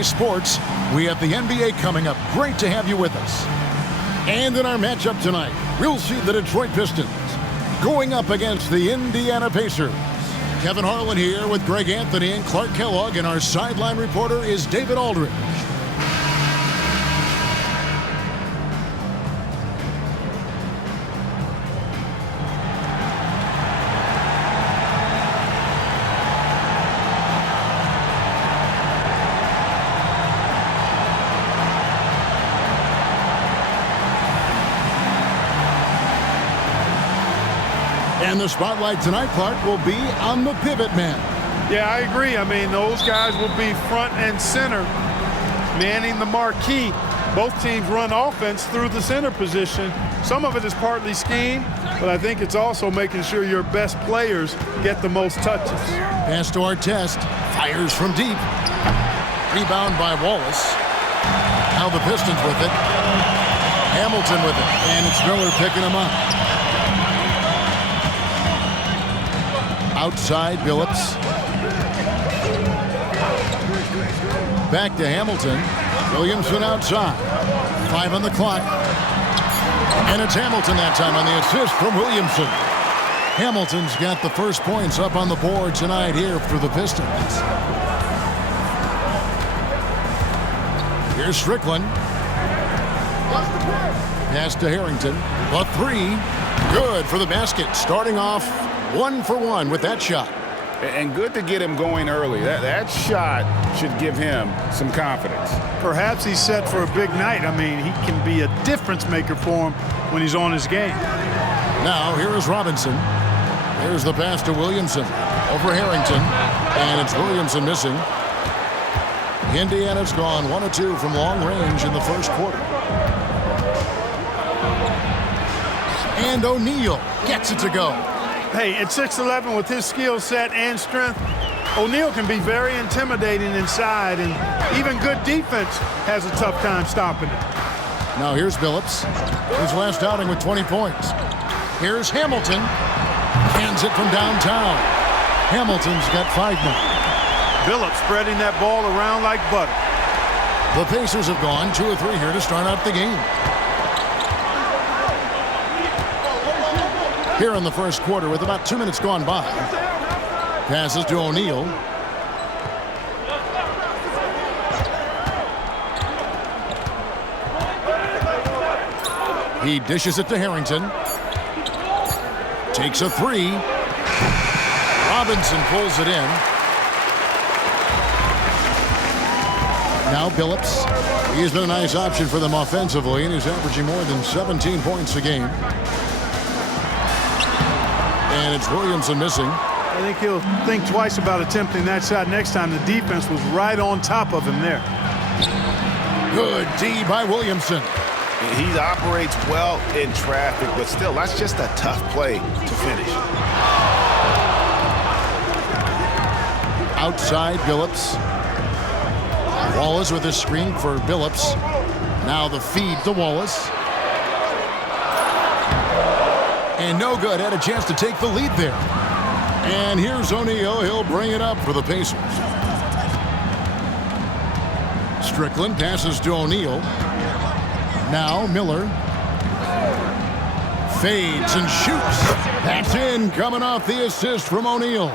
today's sports. We have the NBA coming up. Great to have you with us. And in our matchup tonight, we'll see the Detroit Pistons going up against the Indiana Pacers. Kevin Harlan here with Greg Anthony and Clark Kellogg, and our sideline reporter is David Aldridge. And the spotlight tonight, Clark, will be on the pivot man. Yeah, I agree. I mean, those guys will be front and center, manning the marquee. Both teams run offense through the center position. Some of it is partly scheme, but I think it's also making sure your best players get the most touches. Pass to Artest. Fires from deep. Rebound by Wallace. Now the Pistons with it. Hamilton with it. And it's Miller picking him up. Outside, Billups. Back to Hamilton. Williamson outside. 5 on the clock. And it's Hamilton that time on the assist from Williamson. Hamilton's got the first points up on the board tonight here for the Pistons. Here's Strickland. Pass to Harrington. A 3. Good for the basket. Starting off 1 for 1 with that shot. And good to get him going early. That shot should give him some confidence. Perhaps he's set for a big night. I mean, he can be a difference maker for him when he's on his game. Now, here is Robinson. There's the pass to Williamson. Over Harrington. And it's Williamson missing. Indiana's gone 1 of 2 from long range in the first quarter. And O'Neal gets it to go. Hey, at 6'11" with his skill set and strength, O'Neal can be very intimidating inside, and even good defense has a tough time stopping it. Now here's Billups. His last outing with 20 points. Here's Hamilton. Hands it from downtown. Hamilton's got 5 now. Billups spreading that ball around like butter. The Pacers have gone 2 of 3 here to start out the game. Here in the first quarter with about 2 minutes gone by. Passes to O'Neal. He dishes it to Harrington. Takes a 3. Robinson pulls it in. Now Billups. He's been a nice option for them offensively, and he's averaging more than 17 points a game. And it's Williamson missing. I think he'll think twice about attempting that shot next time. The defense was right on top of him there. Good D by Williamson. He operates well in traffic, but still, that's just a tough play to finish. Outside, Billups. Wallace with a screen for Billups. Now the feed to Wallace. And no good. Had a chance to take the lead there. And here's O'Neal. He'll bring it up for the Pacers. Strickland passes to O'Neal. Now Miller. Fades and shoots. That's in, coming off the assist from O'Neal.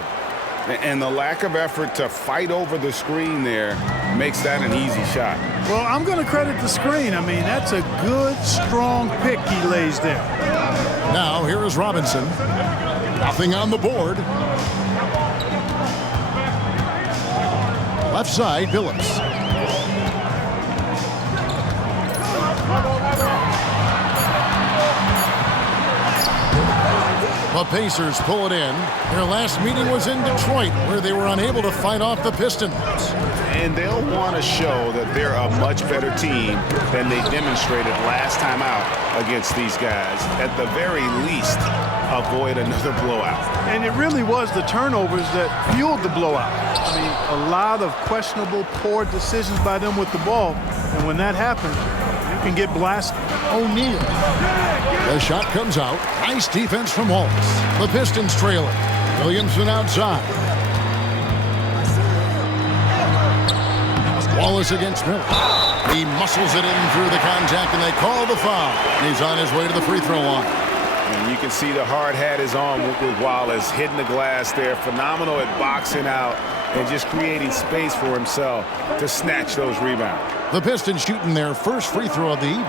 And the lack of effort to fight over the screen there makes that an easy shot. Well, I'm going to credit the screen. I mean, that's a good, strong pick he lays there. Now, here is Robinson. Nothing on the board. Left side, Billups. The Pacers pull it in. Their last meeting was in Detroit, where they were unable to fight off the Pistons. And they'll want to show that they're a much better team than they demonstrated last time out against these guys. At the very least, avoid another blowout. And it really was the turnovers that fueled the blowout. I mean, a lot of questionable, poor decisions by them with the ball. And when that happens, you can get blasted. O'Neal. The shot comes out. Nice defense from Wallace. The Pistons trail it. Williamson outside. Wallace against Miller. He muscles it in through the contact, and they call the foul. He's on his way to the free throw line. And you can see the hard hat is on with Wallace, hitting the glass there. Phenomenal at boxing out and just creating space for himself to snatch those rebounds. The Pistons shooting their first free throw of the evening.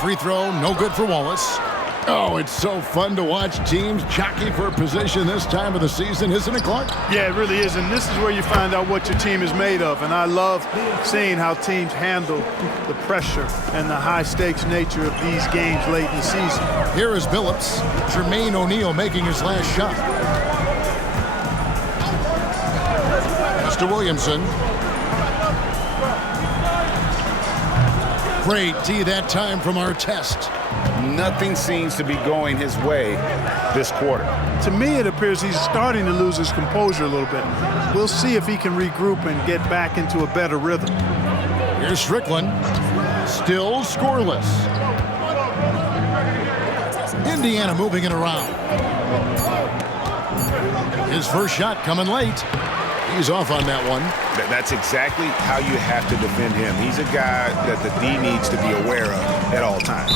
Free throw, no good for Wallace. Oh, it's so fun to watch teams jockey for position this time of the season, isn't it, Clark? Yeah, it really is, and this is where you find out what your team is made of, and I love seeing how teams handle the pressure and the high-stakes nature of these games late in the season. Here is Billups. Jermaine O'Neal making his last shot. Mr. Williamson. Great D that time from our test. Nothing seems to be going his way this quarter. To me, it appears he's starting to lose his composure a little bit. We'll see if he can regroup and get back into a better rhythm. Here's Strickland. Still scoreless. Indiana moving it around. His first shot coming late. He's off on that one. That's exactly how you have to defend him. He's a guy that the D needs to be aware of at all times.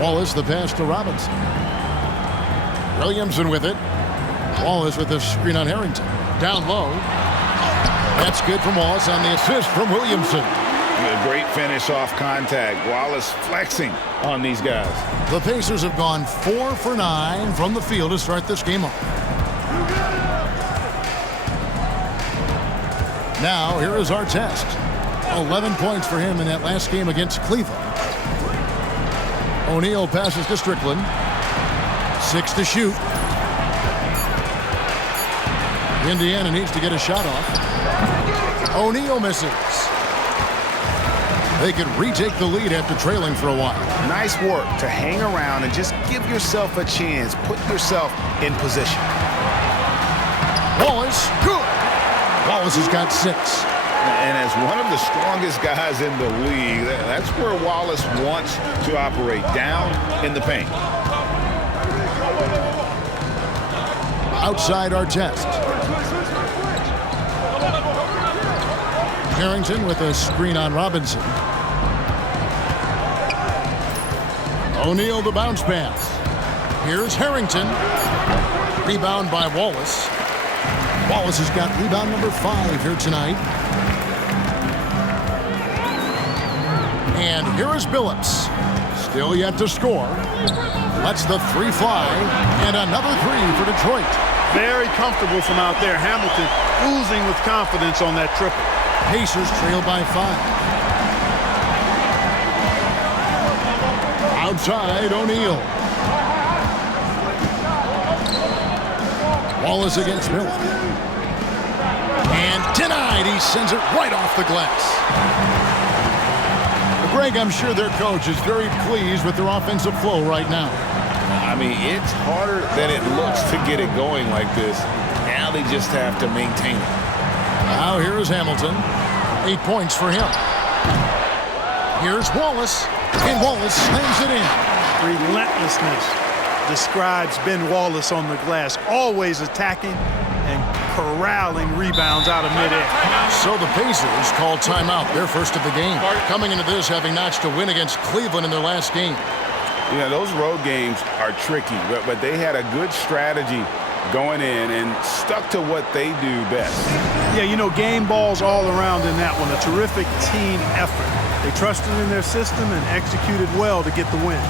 Wallace the pass to Robinson. Williamson with it. Wallace with the screen on Harrington. Down low. That's good from Wallace on the assist from Williamson. A great finish off contact. Wallace flexing on these guys. The Pacers have gone 4 for 9 from the field to start this game off. Now, here is our test. 11 points for him in that last game against Cleveland. O'Neal passes to Strickland. 6 to shoot. Indiana needs to get a shot off. O'Neal misses. They could retake the lead after trailing for a while. Nice work to hang around and just give yourself a chance. Put yourself in position. Wallace, good. Wallace has got 6. And as one of the strongest guys in the league, that's where Wallace wants to operate, down in the paint. Outside our test. Harrington with a screen on Robinson. O'Neal the bounce pass. Here's Harrington. Rebound by Wallace. Wallace has got rebound number 5 here tonight. And here is Billups. Still yet to score. Lets the 3 fly. And another 3 for Detroit. Very comfortable from out there. Hamilton oozing with confidence on that triple. Pacers trail by 5. Outside, O'Neal. Wallace against Miller. And denied. He sends it right off the glass. Greg, I'm sure their coach is very pleased with their offensive flow right now. I mean, it's harder than it looks to get it going like this. Now they just have to maintain it. Now here is Hamilton. 8 points for him. Here's Wallace. And Wallace slams it in. Relentlessness describes Ben Wallace on the glass. Always attacking and corralling rebounds out of midair. So the Pacers call timeout, their first of the game. Coming into this, having notched a win against Cleveland in their last game. You know, those road games are tricky, but they had a good strategy going in and stuck to what they do best. Yeah, you know, game balls all around in that one. A terrific team effort. They trusted in their system and executed well to get the win.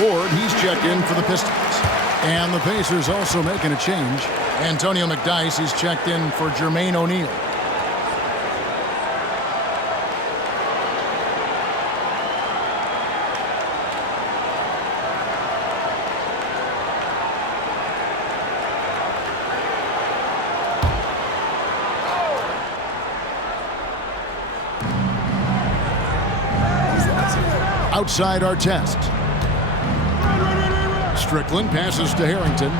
scored. He's checked in for the Pistons. And the Pacers also making a change. Antonio McDyess is checked in for Jermaine O'Neal. Outside our test. Strickland passes to Harrington.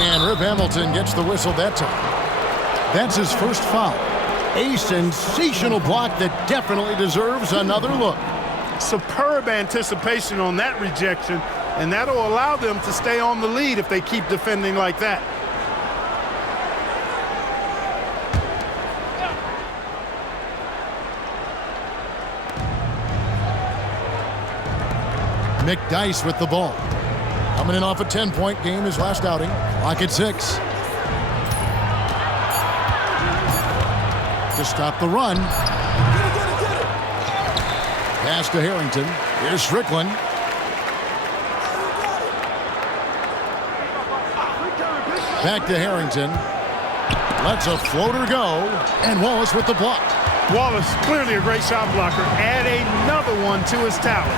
And Rip Hamilton gets the whistle that time. That's his first foul. A sensational block that definitely deserves another look. Superb anticipation on that rejection, and that'll allow them to stay on the lead if they keep defending like that. McDyess with the ball. Coming in off a 10-point game his last outing. Clock at 6. To stop the run. Pass to Harrington. Here's Strickland. Back to Harrington. Lets a floater go. And Wallace with the block. Wallace, clearly a great shot blocker. Add another one to his talent.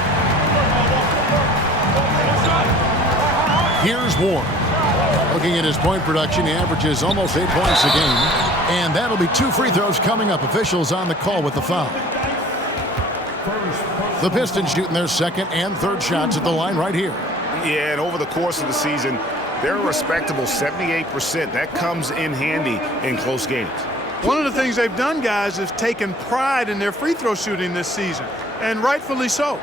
Here's Ward. Looking at his point production, he averages almost 8 points a game. And that'll be 2 free throws coming up. Officials on the call with the foul. The Pistons shooting their second and third shots at the line right here. Yeah, and over the course of the season, they're a respectable 78%. That comes in handy in close games. One of the things they've done, guys, is taken pride in their free throw shooting this season, and rightfully so.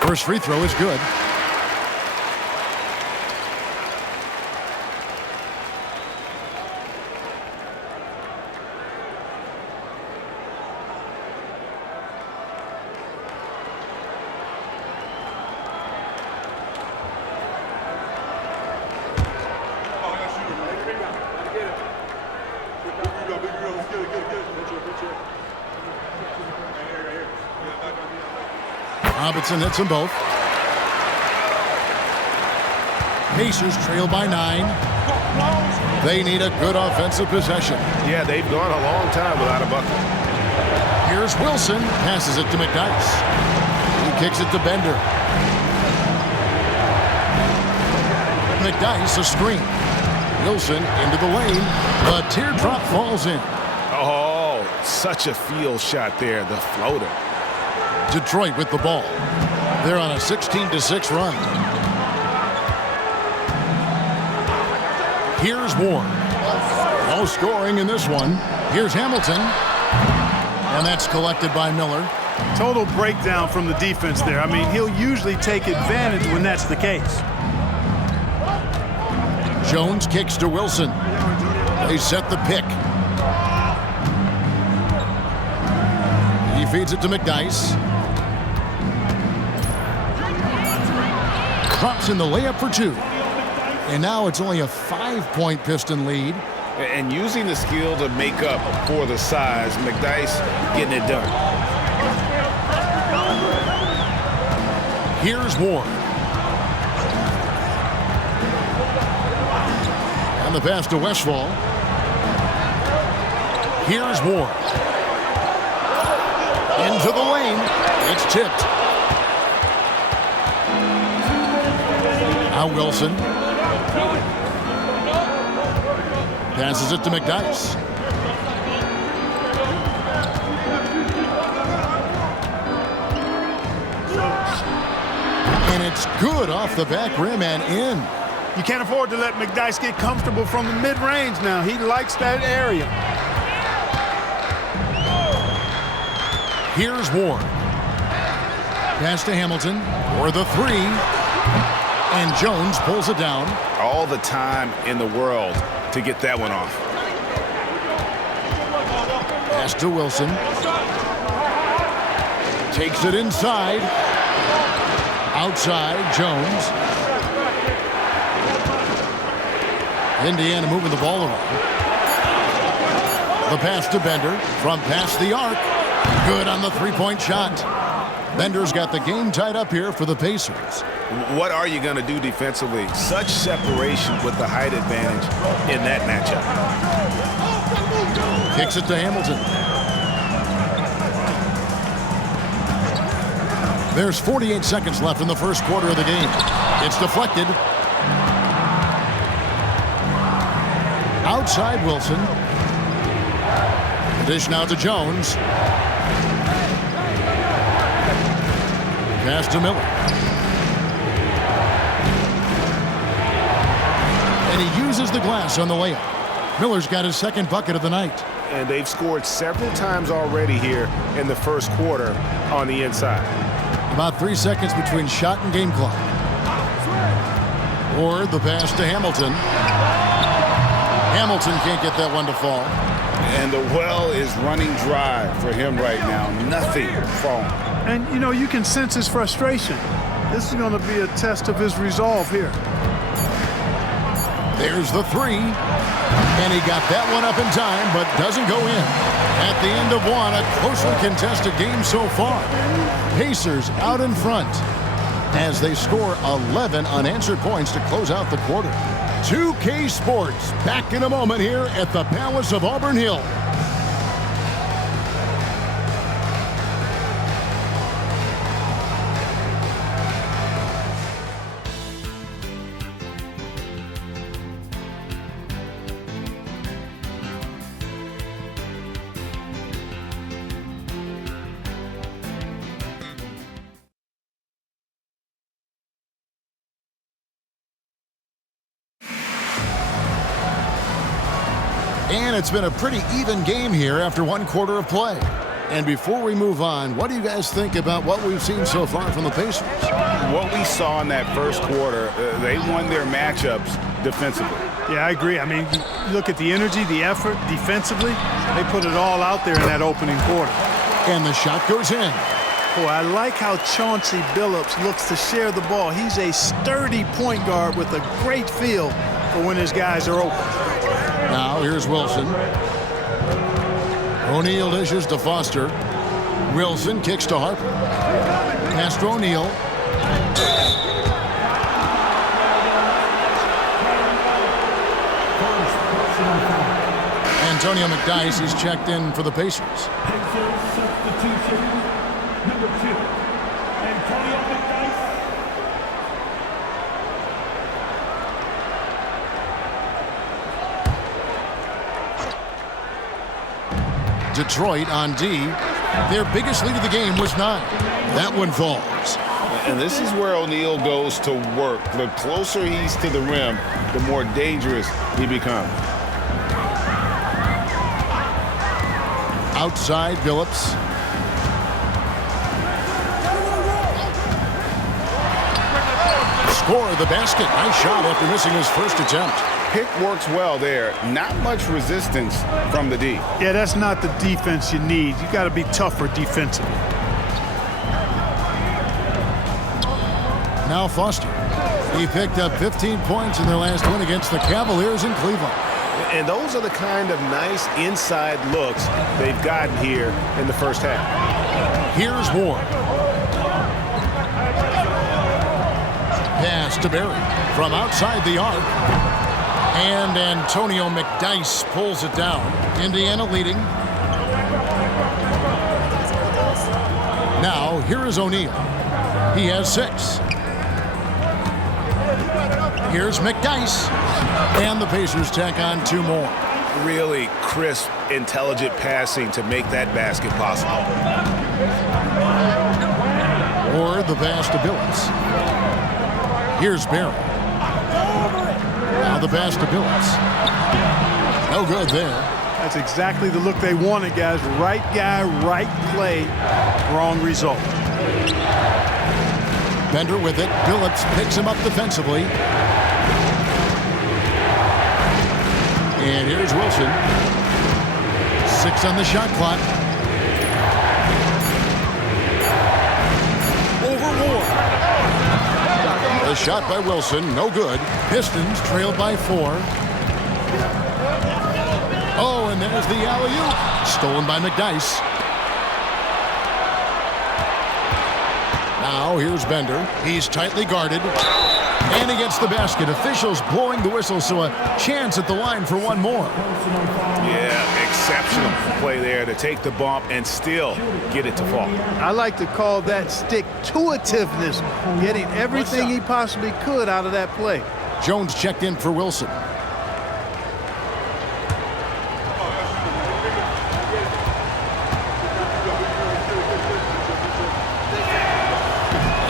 First free throw is good. Robinson hits them both. Pacers trail by 9. They need a good offensive possession. Yeah, they've gone a long time without a bucket. Here's Wilson. Passes it to McDyess. He kicks it to Bender. McDyess a screen. Wilson into the lane. A teardrop falls in. Oh, such a field shot there, the floater. Detroit with the ball. They're on a 16-6 run. Here's Ward. No scoring in this one. Here's Hamilton. And that's collected by Miller. Total breakdown from the defense there. I mean, he'll usually take advantage when that's the case. Jones kicks to Wilson. They set the pick. He feeds it to McDyess. Drops in the layup for 2. And now it's only a 5-point Piston lead. And using the skill to make up for the size, McDyess getting it done. Here's Ward. And the pass to Westphal. Here's Ward. Into the lane. It's tipped. Now Wilson. Passes it to McDyess. And it's good off the back rim and in. You can't afford to let McDyess get comfortable from the mid-range now. He likes that area. Here's Ward. Pass to Hamilton for the 3. And Jones pulls it down. All the time in the world to get that one off. Pass to Wilson. Takes it inside. Outside, Jones. Indiana moving the ball around. The pass to Bender from past the arc. Good on the three-point shot. Bender's got the game tied up here for the Pacers. What are you going to do defensively? Such separation with the height advantage in that matchup. Kicks it to Hamilton. There's 48 seconds left in the first quarter of the game. It's deflected. Outside Wilson. Dish now to Jones. Pass to Miller. And he uses the glass on the layup. Miller's got his second bucket of the night. And they've scored several times already here in the first quarter on the inside. About 3 seconds between shot and game clock. Or the pass to Hamilton. Hamilton can't get that one to fall. And the well is running dry for him right now. Nothing falling. And, you know, you can sense his frustration. This is going to be a test of his resolve here. There's the three. And he got that one up in time, but doesn't go in. At the end of one, a closely contested game so far. Pacers out in front as they score 11 unanswered points to close out the quarter. 2K Sports back in a moment here at the Palace of Auburn Hill. And it's been a pretty even game here after one quarter of play. And before we move on, what do you guys think about what we've seen so far from the Pacers? What we saw in that first quarter, they won their matchups defensively. Yeah, I agree. I mean, you look at the energy, the effort defensively. They put it all out there in that opening quarter. And the shot goes in. Boy, I like how Chauncey Billups looks to share the ball. He's a sturdy point guard with a great feel for when his guys are open. Now here's Wilson. O'Neal dishes to Foster. Wilson kicks to Harper. Pass to O'Neal. Antonio McDyess is checked in for the Pacers. Substitution number 2, Antonio McDyess. Detroit on D. Their biggest lead of the game was 9. That one falls. And this is where O'Neal goes to work. The closer he's to the rim, the more dangerous he becomes. Outside Billups. Score the basket. Nice shot after missing his first attempt. Pick works well there. Not much resistance from the D. Yeah, that's not the defense you need. You got to be tougher defensively. Now Foster. He picked up 15 points in their last win against the Cavaliers in Cleveland. And those are the kind of nice inside looks they've gotten here in the first half. Here's Ward. Pass to Berry from outside the arc. And Antonio McDyess pulls it down. Indiana leading. Now, here is O'Neal. He has 6. Here's McDyess. And the Pacers tack on 2 more. Really crisp, intelligent passing to make that basket possible. Or the pass to Billups. Here's Barry. Now the pass to Billups. No good there. That's exactly the look they wanted, guys. Right guy, right play, wrong result. Bender with it. Billups picks him up defensively. And here's Wilson. 6 on the shot clock. Over Ward. The shot by Wilson, no good. Pistons trailed by 4. Oh, and there's the alley-oop. Stolen by McDyess. Now here's Bender. He's tightly guarded. And he gets the basket. Officials blowing the whistle, so a chance at the line for one more. Yeah, exceptional play there to take the bump and still get it to fall. I like to call that stick-to-itiveness, getting everything he possibly could out of that play. Jones checked in for Wilson.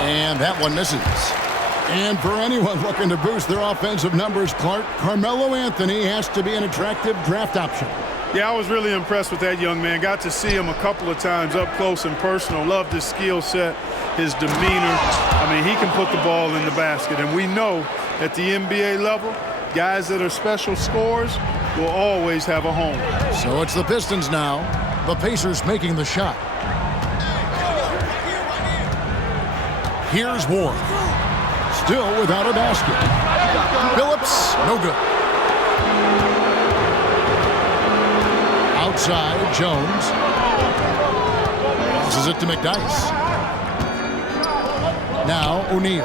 And that one misses. And for anyone looking to boost their offensive numbers, Clark, Carmelo Anthony has to be an attractive draft option. Yeah, I was really impressed with that young man. Got to see him a couple of times up close and personal. Loved his skill set, his demeanor. I mean, he can put the ball in the basket. And we know at the NBA level, guys that are special scorers will always have a home. So it's the Pistons now. The Pacers making the shot. Here's Ward. Still without a basket. Phillips, no good. Outside, Jones. This is it to McDyess. Now O'Neal.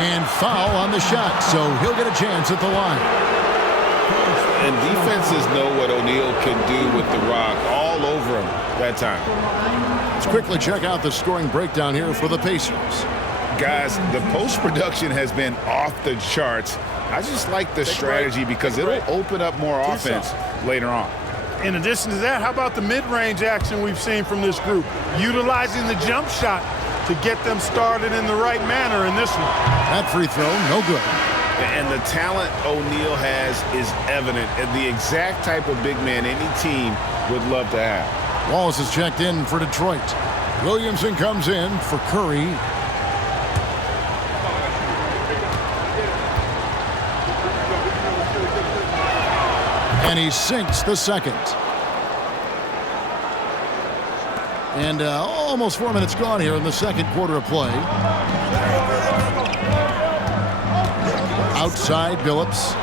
And foul on the shot, so he'll get a chance at the line. And defenses know what O'Neal can do with the rock all over him that time. Let's quickly check out the scoring breakdown here for the Pacers. Guys, the post-production has been off the charts. I just like the strategy because it'll open up more offense later on. In addition to that, how about the mid-range action we've seen from this group? Utilizing the jump shot to get them started in the right manner in this one. That free throw, no good. And the talent O'Neal has is evident, and the exact type of big man any team would love to have. Wallace is checked in for Detroit. Williamson comes in for Curry. And he sinks the second. And almost 4 minutes gone here in the second quarter of play. Outside, Billups.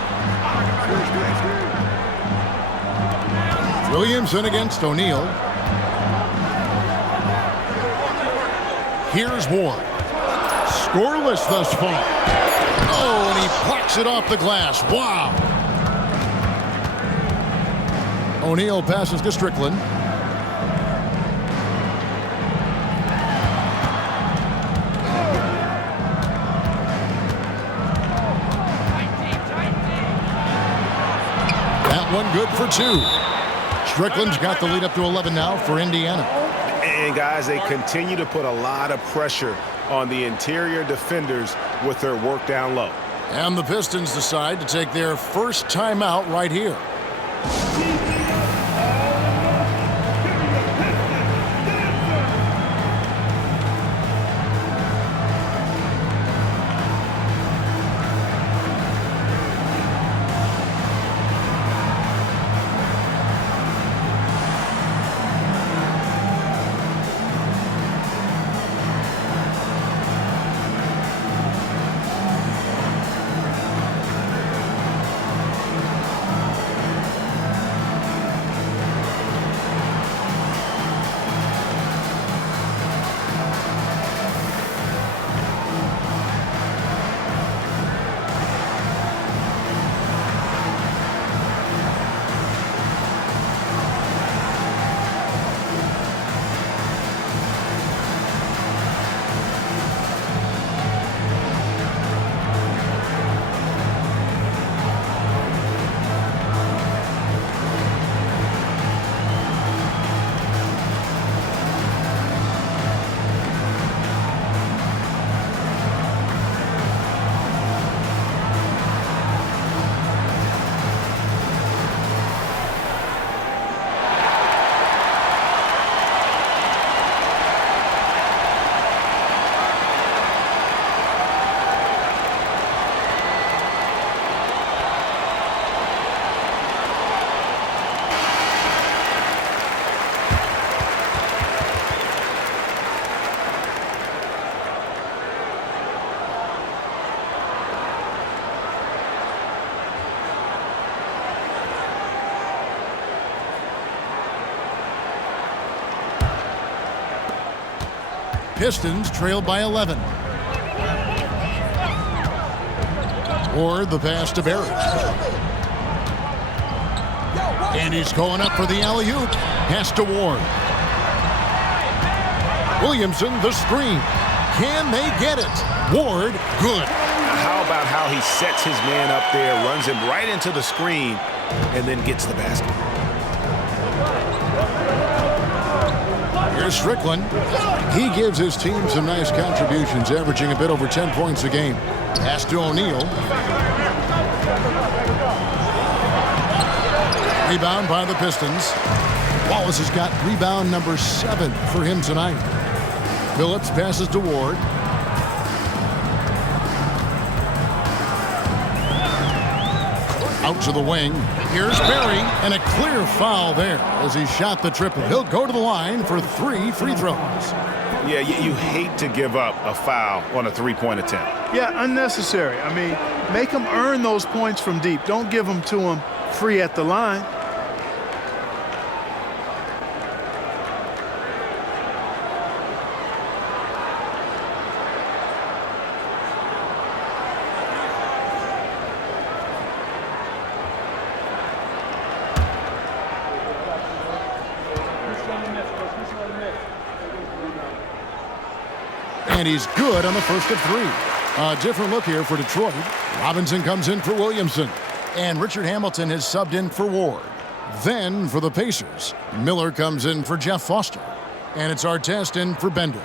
Williamson against O'Neal. Here's Ward. Scoreless thus far. Oh, and he plucks it off the glass. Wow. O'Neal passes to Strickland. That one good for 2. Strickland's got the lead up to 11 now for Indiana. And guys, they continue to put a lot of pressure on the interior defenders with their work down low. And the Pistons decide to take their first timeout right here. Pistons trail by 11. Ward, the pass to Barry. And he's going up for the alley-oop. Pass to Ward. Williamson, the screen. Can they get it? Ward, good. Now how about how he sets his man up there, runs him right into the screen, and then gets the basket. Here's Strickland. He gives his team some nice contributions, averaging a bit over 10 points a game. Pass to O'Neal. Rebound by the Pistons. Wallace has got rebound number 7 for him tonight. Phillips passes to Ward. Out to the wing. Here's Barry, and a clear foul there as he shot the triple. He'll go to the line for 3 free throws. Yeah, you hate to give up a foul on a three-point attempt. Yeah, unnecessary. I mean, make them earn those points from deep. Don't give them to them free at the line. And he's good on the first of 3. A different look here for Detroit. Robinson comes in for Williamson. And Richard Hamilton has subbed in for Ward. Then for the Pacers, Miller comes in for Jeff Foster. And it's Artest in for Bender.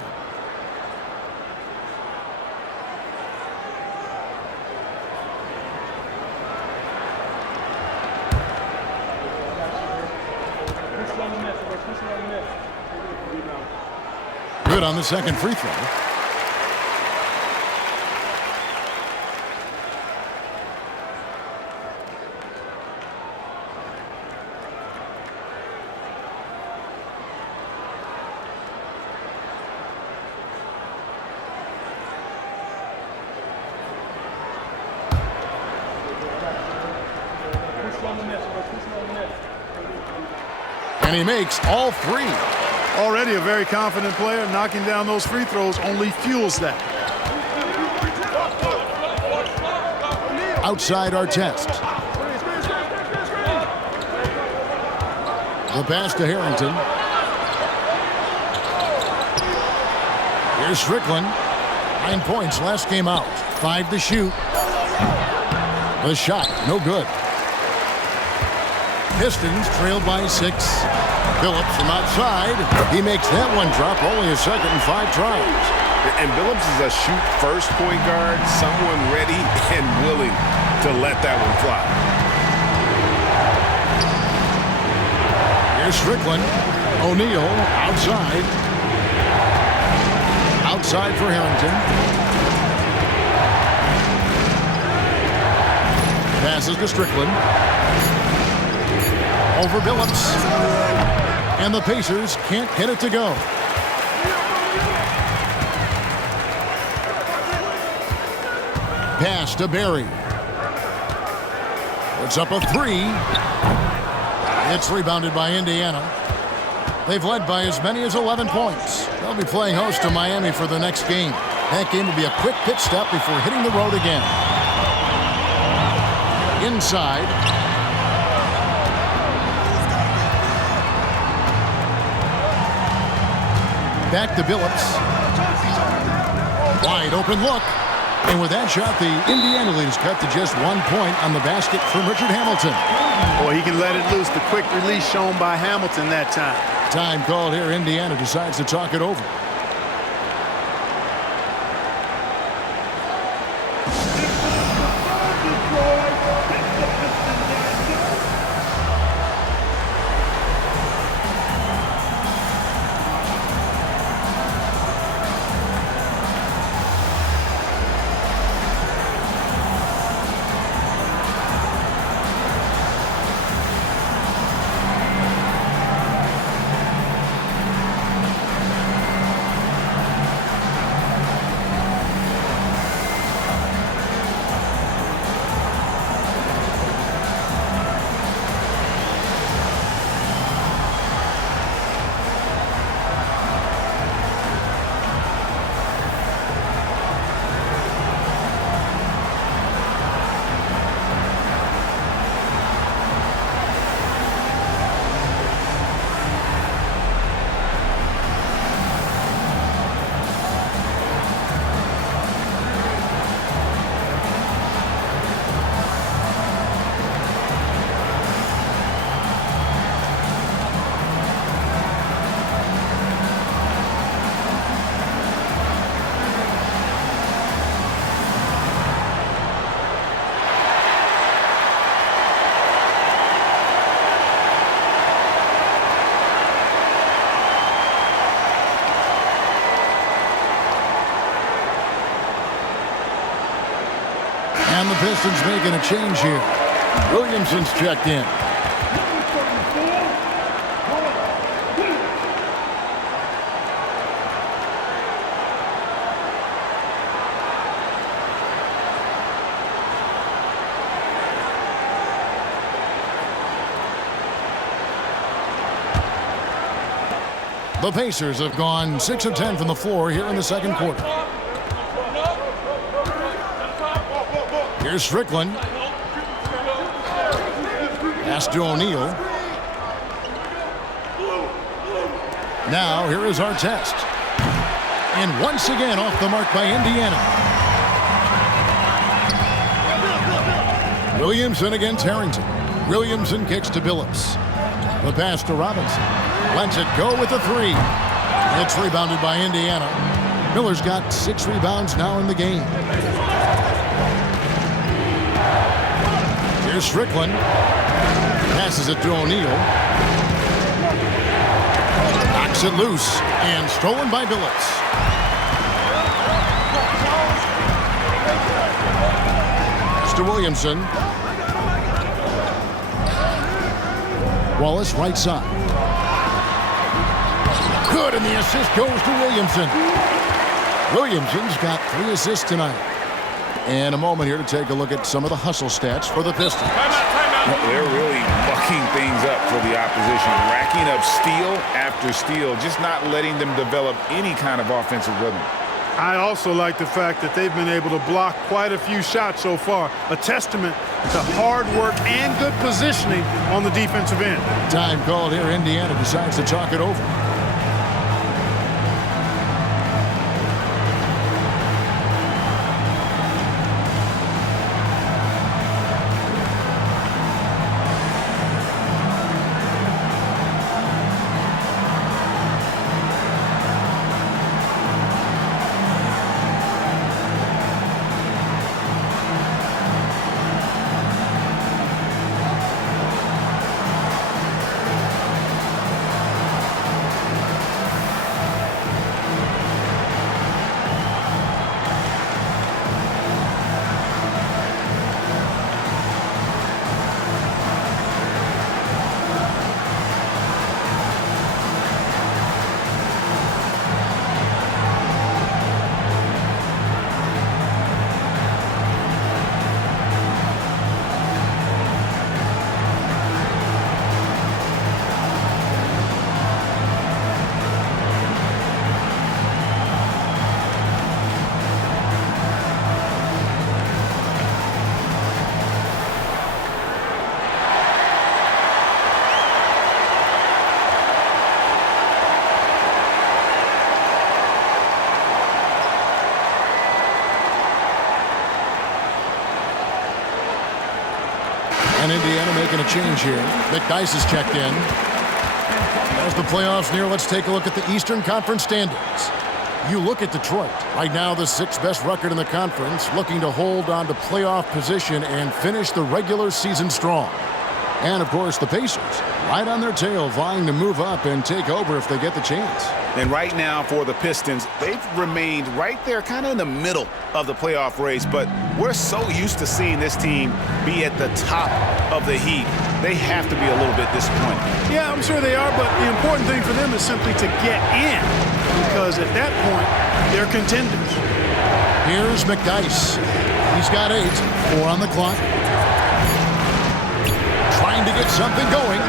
Good on the second free throw. And he makes all 3. Already a very confident player. Knocking down those free throws only fuels that. Outside Artest. The pass to Harrington. Here's Strickland. 9 points last game out. 5 to shoot. The shot, no good. Pistons trailed by 6. Phillips from outside. He makes that one drop. Only a second and 5 tries. And Phillips is a shoot-first point guard, someone ready and willing to let that one fly. Here's Strickland. O'Neal outside. Outside for Harrington. Passes to Strickland. Over Phillips. And the Pacers can't get it to go. Pass to Barry. Puts up a 3. It's rebounded by Indiana. They've led by as many as 11 points. They'll be playing host to Miami for the next game. That game will be a quick pit stop before hitting the road again. Inside. Back to Phillips. Wide open look. And with that shot, the Indiana lead is cut to just 1 point on the basket from Richard Hamilton. Boy, he can let it loose. The quick release shown by Hamilton that time. Time called here. Indiana decides to talk it over. And the Pistons making a change here. Williamson's checked in. The Pacers have gone 6 of 10 from the floor here in the second quarter. Here's Strickland. Pass to O'Neal. Now here is Artest. And once again off the mark by Indiana. Williamson against Harrington. Williamson kicks to Billups. The pass to Robinson. Lets it go with a three. It's rebounded by Indiana. Miller's got 6 rebounds now in the game. Here's Strickland. Passes it to O'Neal. Knocks it loose and stolen by Billups. Pass to Williamson. Wallace right side. Good, and the assist goes to Williamson. Williamson's got 3 assists tonight. And a moment here to take a look at some of the hustle stats for the Pistons. Well, they're really bucking things up for the opposition, racking up steal after steal, just not letting them develop any kind of offensive rhythm. I also like the fact that they've been able to block quite a few shots so far, a testament to hard work and good positioning on the defensive end. Time called here. Indiana decides to talk it over. And Indiana making a change here. McDyess is checked in. As the playoffs near, let's take a look at the Eastern Conference standings. You look at Detroit. Right now, the 6th best record in the conference, looking to hold on to playoff position and finish the regular season strong. And, of course, the Pacers, right on their tail, vying to move up and take over if they get the chance. And right now for the Pistons, they've remained right there kind of in the middle of the playoff race, but we're so used to seeing this team be at the top of the heap. They have to be a little bit disappointed. Yeah, I'm sure they are, but the important thing for them is simply to get in, because at that point, they're contenders. Here's McDyess. He's got 8, 4 on the clock. Trying to get something going.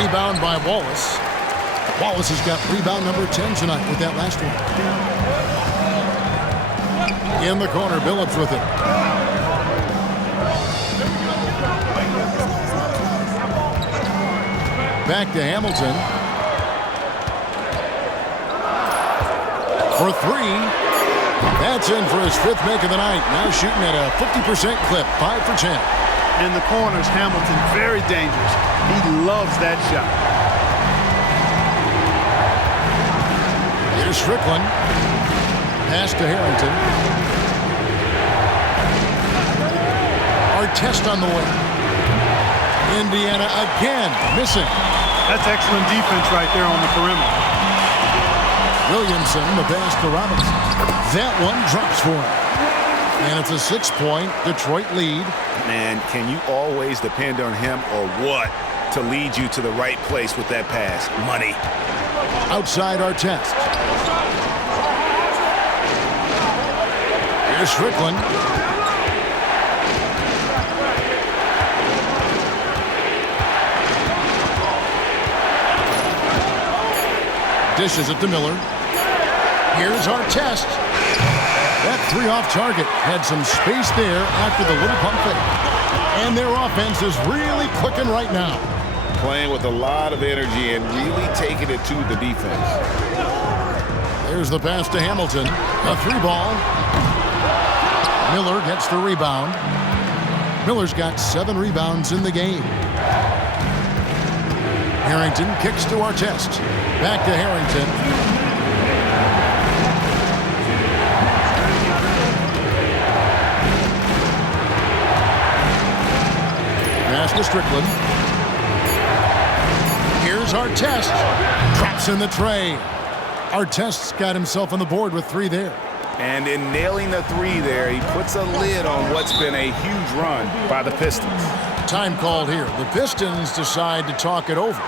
Rebound by Wallace. Wallace has got rebound number 10 tonight with that last one. In the corner, Billups with it. Back to Hamilton. For 3. That's in for his 5th make of the night. Now shooting at a 50% clip, 5 for 10. In the corners, Hamilton, very dangerous. He loves that shot. Here's Strickland. Pass to Harrington. Artest on the way. Indiana again missing. That's excellent defense right there on the perimeter. Williamson, the pass to Robinson. That one drops for him. And it's a 6-point Detroit lead. Man, can you always depend on him or what to lead you to the right place with that pass? Money. Outside our test. Here's Strickland. Dishes it to Miller. Here's our test. That 3 off target had some space there after the little pump fake. And their offense is really clicking right now. Playing with a lot of energy and really taking it to the defense. There's the pass to Hamilton. A 3-ball. Miller gets the rebound. Miller's got 7 rebounds in the game. Harrington kicks to our test. Back to Harrington. Pass to Strickland. Here's our test. Drops in the tray. Artest's got himself on the board with 3 there. And in nailing the 3 there, he puts a lid on what's been a huge run by the Pistons. Time called here. The Pistons decide to talk it over.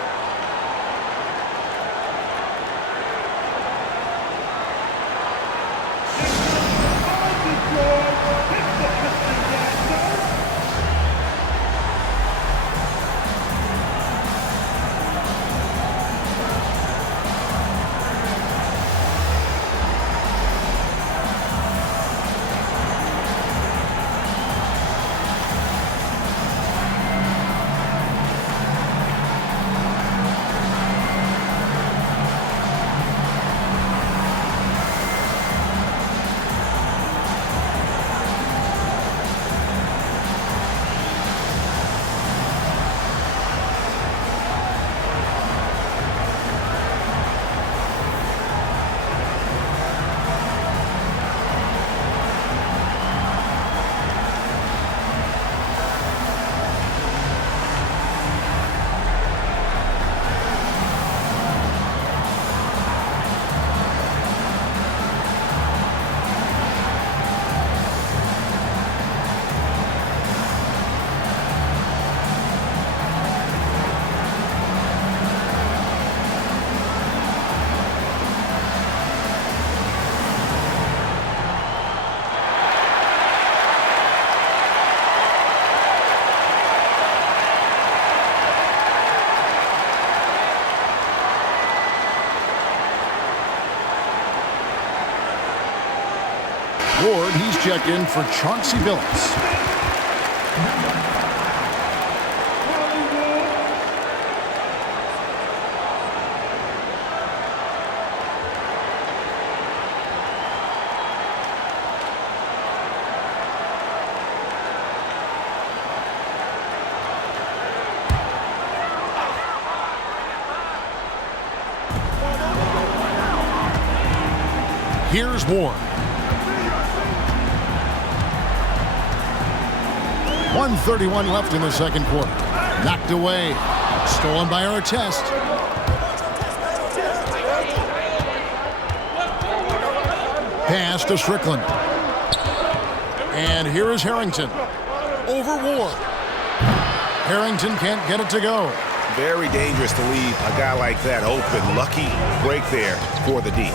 Ward, he's checked in for Chauncey Billups. Here's Ward. 1:31 left in the second quarter. Knocked away. Stolen by Artest. Pass to Strickland. And here is Harrington. Over Ward. Harrington can't get it to go. Very dangerous to leave a guy like that open. Lucky break there for the D.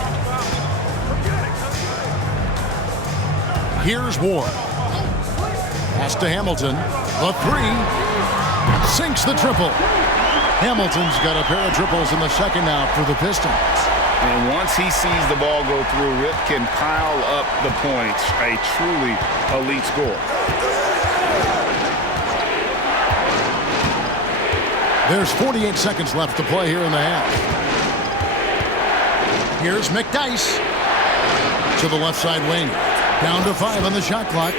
Here's Ward. Pass to Hamilton. The 3. Sinks the triple. Hamilton's got a pair of triples in the second now for the Pistons. And once he sees the ball go through, Rip can pile up the points. A truly elite score. There's 48 seconds left to play here in the half. Here's McDyess to the left side wing. Down to 5 on the shot clock.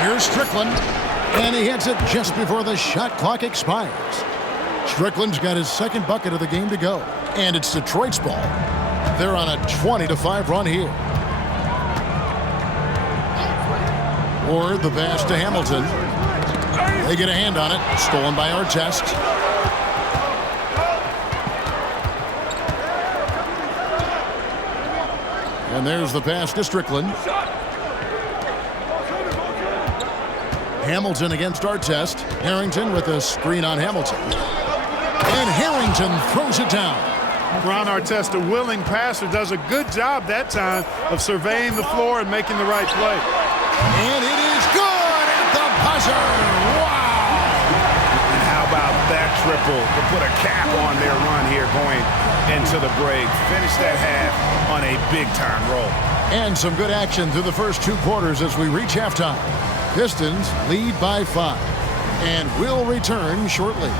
Here's Strickland, and he hits it just before the shot clock expires. Strickland's got his second bucket of the game to go, and it's Detroit's ball. They're on a 20-5 run here. Ward, the pass to Hamilton. They get a hand on it, stolen by Artest. And there's the pass to Strickland. Hamilton against Artest. Harrington with a screen on Hamilton. And Harrington throws it down. Ron Artest, a willing passer, does a good job that time of surveying the floor and making the right play. And it is good at the buzzer. Wow! And how about that triple to put a cap on their run here going into the break? Finish that half on a big-time roll. And some good action through the first 2 quarters as we reach halftime. Pistons lead by 5. And will return shortly.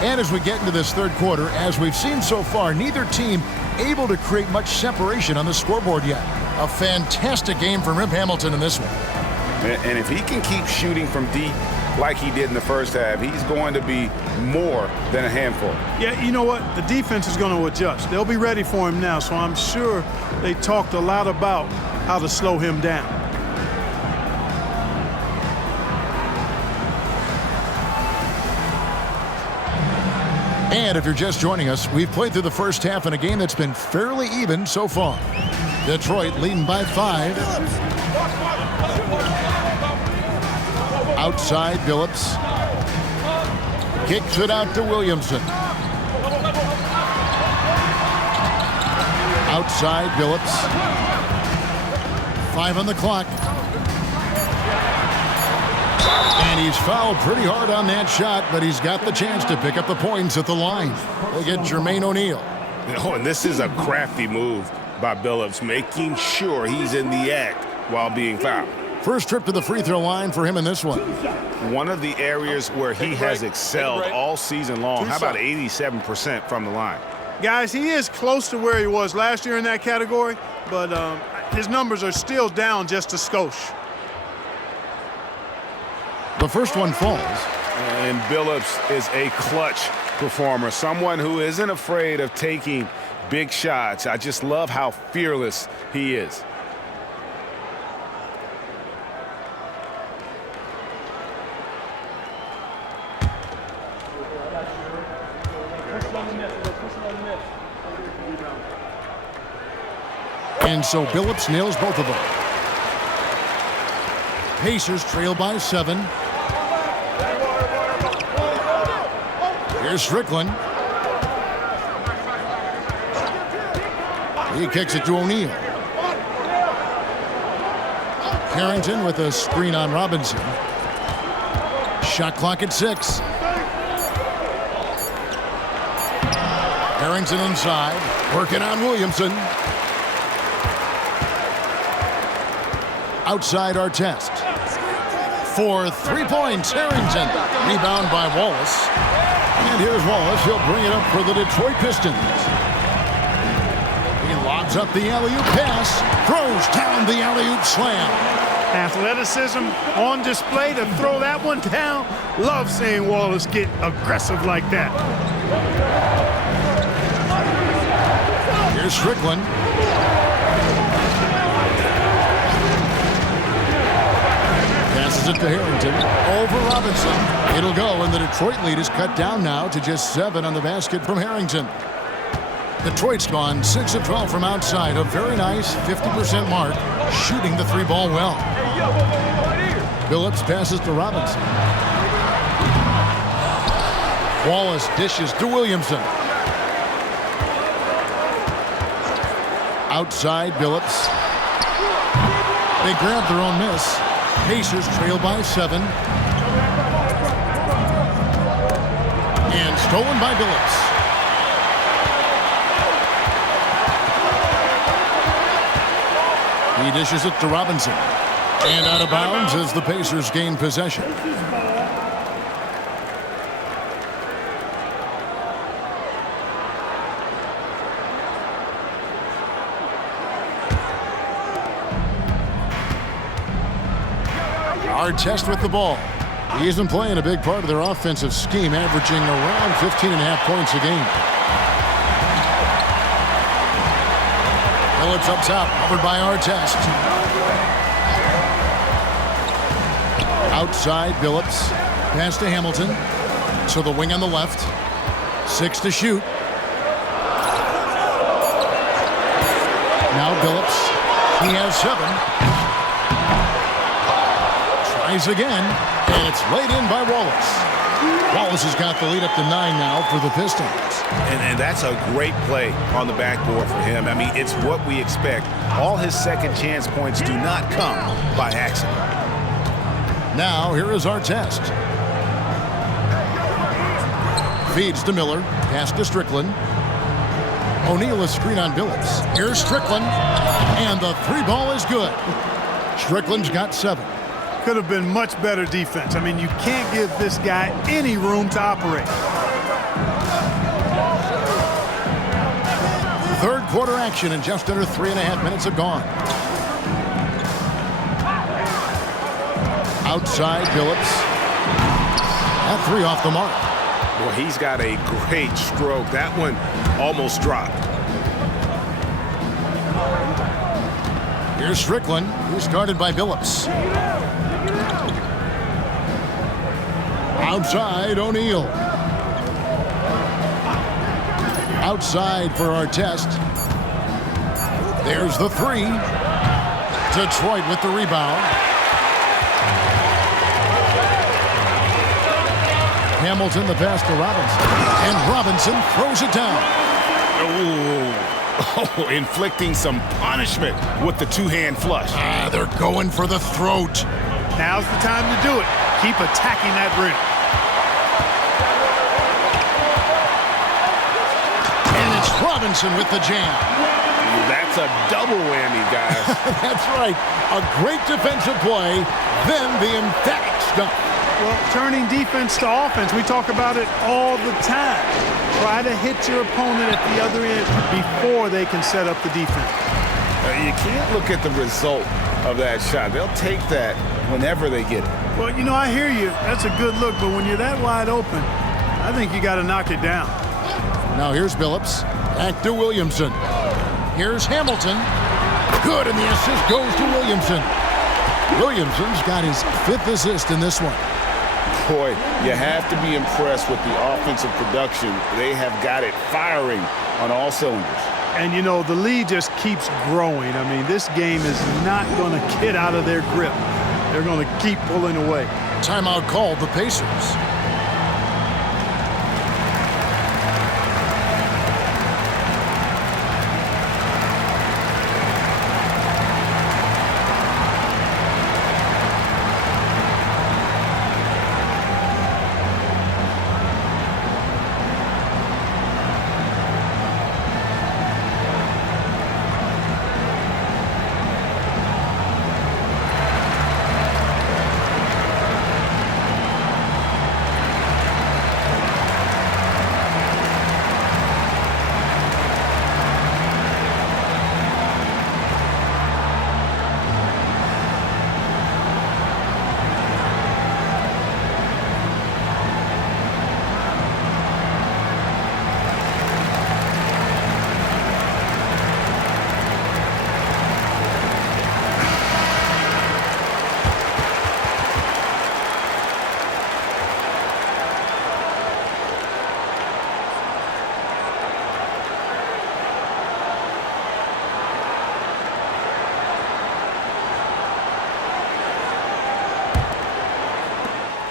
And as we get into this third quarter, as we've seen so far, neither team able to create much separation on the scoreboard yet. A fantastic game from Rip Hamilton in this one. And if he can keep shooting from deep like he did in the first half, he's going to be more than a handful. Yeah, you know what? The defense is going to adjust. They'll be ready for him now, so I'm sure they talked a lot about how to slow him down. And if you're just joining us, we've played through the first half in a game that's been fairly even so far. Detroit leading by 5. Outside, Billups. Kicks it out to Williamson. Outside, Billups. 5 on the clock. And he's fouled pretty hard on that shot, but he's got the chance to pick up the points at the line. We'll get Jermaine O'Neal. Oh, and this is a crafty move by Billups, making sure he's in the act while being fouled. First trip to the free throw line for him in this one. One of the areas where he has excelled all season long. How about 87% from the line? Guys, he is close to where he was last year in that category, but his numbers are still down just a skosh. The first one falls. And Billups is a clutch performer, someone who isn't afraid of taking big shots. I just love how fearless he is. And so Billups nails both of them. Pacers trail by 7. Here's Strickland. He kicks it to O'Neal. Harrington with a screen on Robinson. Shot clock at 6. Harrington inside, working on Williamson. Outside Artest. For 3 points, Harrington. Rebound by Wallace. And here's Wallace. He'll bring it up for the Detroit Pistons. He lobs up the alley-oop pass. Throws down the alley-oop slam. Athleticism on display to throw that one down. Love seeing Wallace get aggressive like that. Here's Strickland. Passes it to Harrington. Over Robinson. It'll go, and the Detroit lead is cut down now to just 7 on the basket from Harrington. Detroit's gone 6 of 12 from outside. A very nice 50% mark, shooting the 3-ball well. Billups passes to Robinson. Wallace dishes to Williamson. Outside, Billups. They grab their own miss. Pacers trail by 7. And stolen by Billups. He dishes it to Robinson. And out of bounds as the Pacers gain possession. Artest with the ball. He isn't playing a big part of their offensive scheme, averaging around 15.5 points a game. Billups up top, covered by Artest. Outside, Billups. Pass to Hamilton. To the wing on the left. 6 to shoot. Now Billups. He has 7. Tries again. And it's laid in by Wallace. Wallace has got the lead up to 9 now for the Pistons. And that's a great play on the backboard for him. I mean, it's what we expect. All his second chance points do not come by accident. Now, here is our test. Feeds to Miller. Pass to Strickland. O'Neal is screen on Billups. Here's Strickland. And the 3 ball is good. Strickland's got 7. Could have been much better defense. I mean, you can't give this guy any room to operate. Third quarter action, and just under 3.5 minutes have gone. Outside, Billups. That 3 off the mark. Well, he's got a great stroke. That one almost dropped. Here's Strickland, who's guarded by Billups. Outside, O'Neal. Outside for our test. There's the 3. Detroit with the rebound. Hamilton the pass to Robinson. And Robinson throws it down. Oh, inflicting some punishment with the 2-hand flush. They're going for the throat. Now's the time to do it. Keep attacking that rim. And it's Robinson with the jam. That's a double whammy, guys. That's right. A great defensive play, then the emphatic stuff. Well, turning defense to offense, we talk about it all the time. Try to hit your opponent at the other end before they can set up the defense. You can't look at the result of that shot. They'll take that whenever they get it. Well, you know, I hear you. That's a good look, but when you're that wide open, I think you got to knock it down. Now here's Billups. Back to Williamson. Here's Hamilton. Good, and the assist goes to Williamson. Williamson's got his 5th assist in this one. Boy, you have to be impressed with the offensive production. They have got it firing on all cylinders. And, you know, the lead just keeps growing. I mean, this game is not going to get out of their grip. They're going to keep pulling away. Timeout called the Pacers.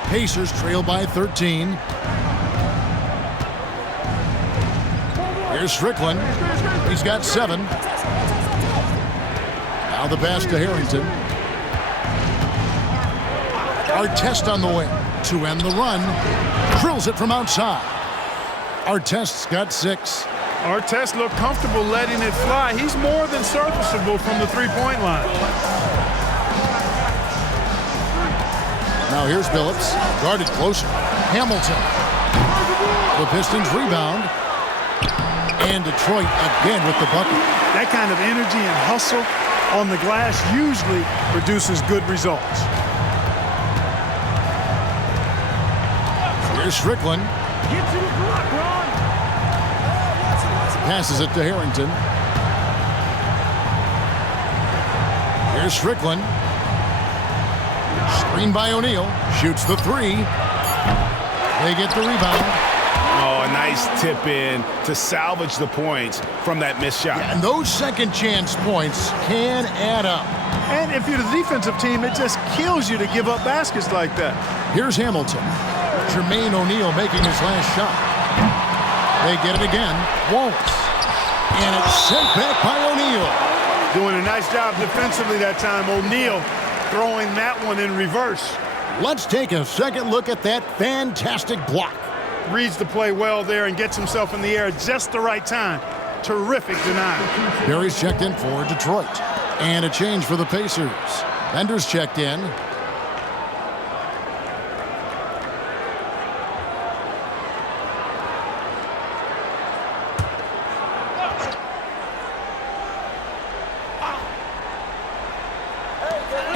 Pacers trail by 13. Here's Strickland. He's got 7. Now the pass to Harrington. Artest on the wing to end the run. Drills it from outside. Artest's got 6. Artest looked comfortable letting it fly. He's more than serviceable from the three-point line. Now here's Billups, guarded closer. Hamilton. The Pistons rebound. And Detroit again with the bucket. That kind of energy and hustle on the glass usually produces good results. Here's Strickland. Get to the block, Ron. Passes it to Harrington. Here's Strickland. Screen by O'Neal. Shoots the three. They get the rebound. Oh, a nice tip in to salvage the points from that missed shot. Yeah, and those second chance points can add up. And if you're the defensive team, it just kills you to give up baskets like that. Here's Hamilton. Jermaine O'Neal making his last shot. They get it again. Wallace. And it's sent back by O'Neal. Doing a nice job defensively that time. O'Neal throwing that one in reverse. Let's take a second look at that fantastic block. Reads the play well there and gets himself in the air at just the right time. Terrific denial. Barry's checked in for Detroit. And a change for the Pacers. Bender's checked in.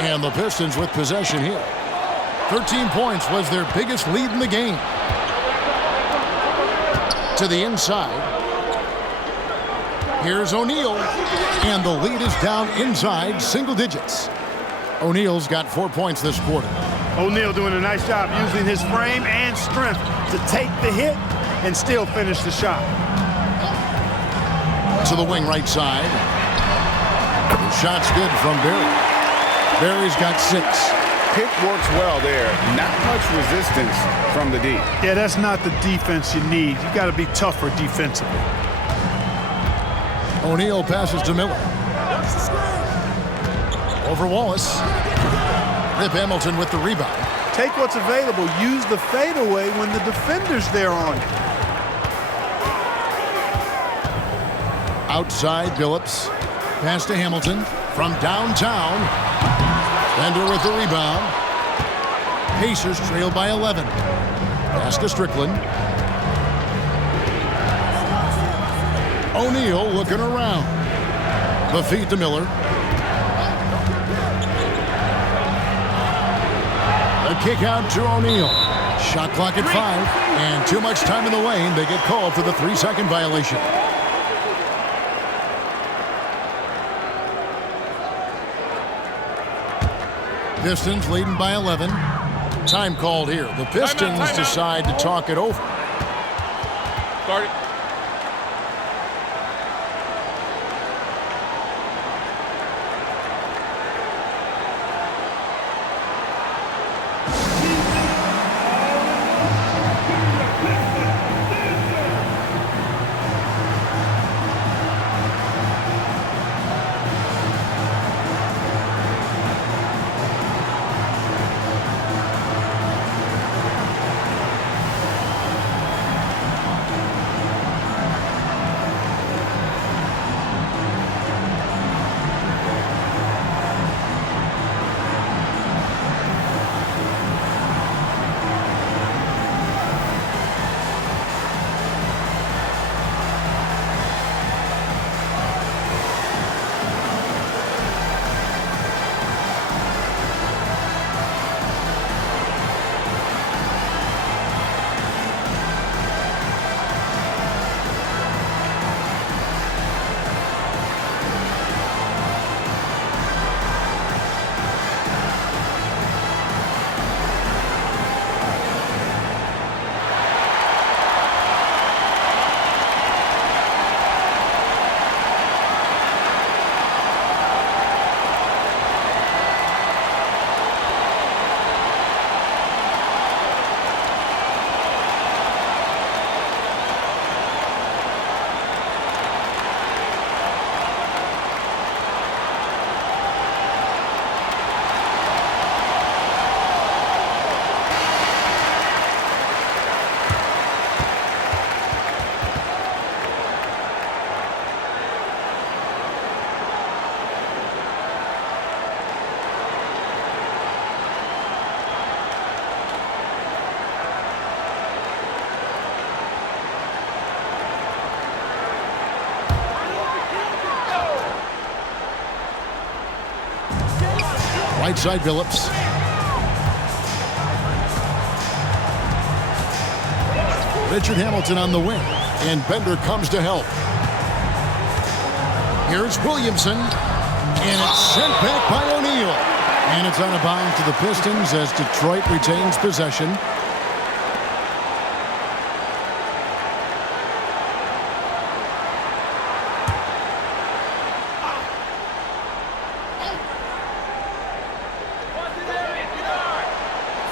And the Pistons with possession here. 13 points was their biggest lead in the game. To the inside. Here's O'Neal. And the lead is down inside single digits. O'Neal's got 4 points this quarter. O'Neal doing a nice job using his frame and strength to take the hit and still finish the shot. To the wing right side. The shot's good from Barry. Barry's got 6. Pick works well there. Not much resistance from the D. Yeah, that's not the defense you need. You got to be tougher defensively. O'Neal passes to Miller. Over Wallace. Rip Hamilton with the rebound. Take what's available. Use the fadeaway when the defender's there on you. Outside Billups. Pass to Hamilton from downtown. Bender with the rebound. Pacers trail by 11. Pass to Strickland. O'Neal looking around. The feed to Miller. A kick out to O'Neal. Shot clock at 5. And too much time in the lane. They get called for the 3-second violation. Pistons leading by 11. Time called here. The Pistons decide to talk it over. Start it. Right side Billups. Richard Hamilton on the wing. And Bender comes to help. Here's Williamson. And it's sent back by O'Neal. And it's out of bounds to the Pistons as Detroit retains possession.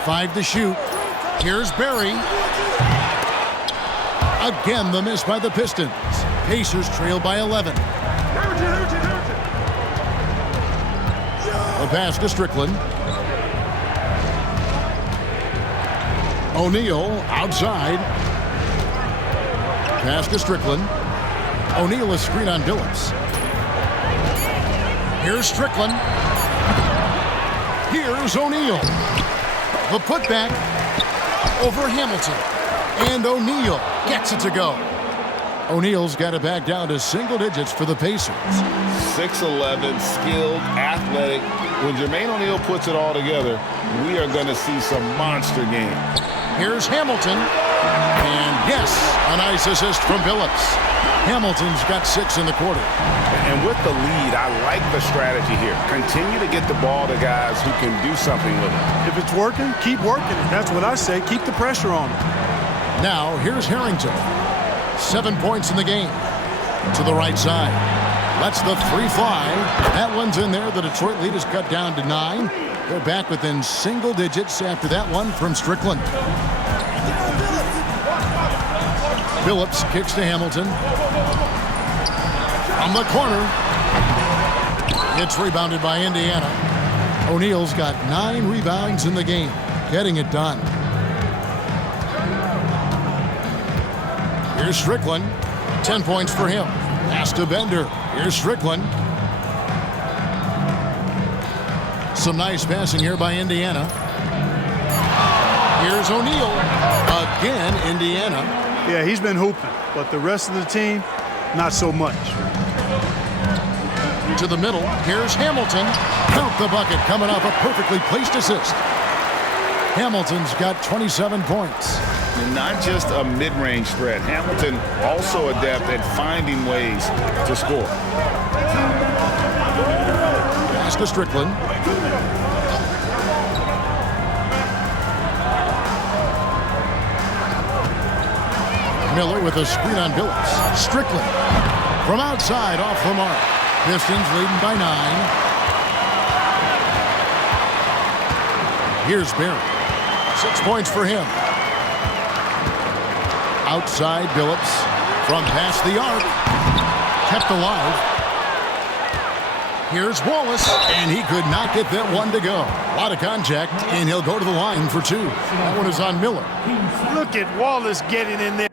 Five to shoot. Here's Barry. Again, the miss by the Pistons. Pacers trail by 11. A pass to Strickland. O'Neal outside. Pass to Strickland. O'Neal, a screen on Billups. Here's Strickland. Here's O'Neal. The putback over Hamilton. And O'Neal gets it to go. O'Neal's got it back down to single digits for the Pacers. 6'11", skilled, athletic. When Jermaine O'Neal puts it all together, we are going to see some monster games. Here's Hamilton. And yes, a nice assist from Billups. Hamilton's got 6 in the quarter. And with the lead, I like the strategy here. Continue to get the ball to guys who can do something with it. If it's working, keep working it. That's what I say. Keep the pressure on them. Now, here's Harrington. 7 points in the game. To the right side. Lets the three fly. That one's in there. The Detroit lead is cut down to 9. They're back within single digits after that one from Strickland. Billups kicks to Hamilton. From the corner. It's rebounded by Indiana. O'Neal's got 9 rebounds in the game. Getting it done. Here's Strickland. 10 points for him. Pass to Bender. Here's Strickland. Some nice passing here by Indiana. Here's O'Neal. Again, Indiana. Yeah, he's been hooping, but the rest of the team, not so much. To the middle. Here's Hamilton. Count the bucket coming off a perfectly placed assist. Hamilton's got 27 points. And not just a mid-range threat. Hamilton also adept at finding ways to score. Pass to Strickland. Miller with a screen on Billups. Strickland from outside off the mark. Pistons leading by 9. Here's Barry. 6 points for him. Outside Billups from past the arc. Kept alive. Here's Wallace, and he could not get that one to go. A lot of contact, and he'll go to the line for 2. That one is on Miller. Look at Wallace getting in there.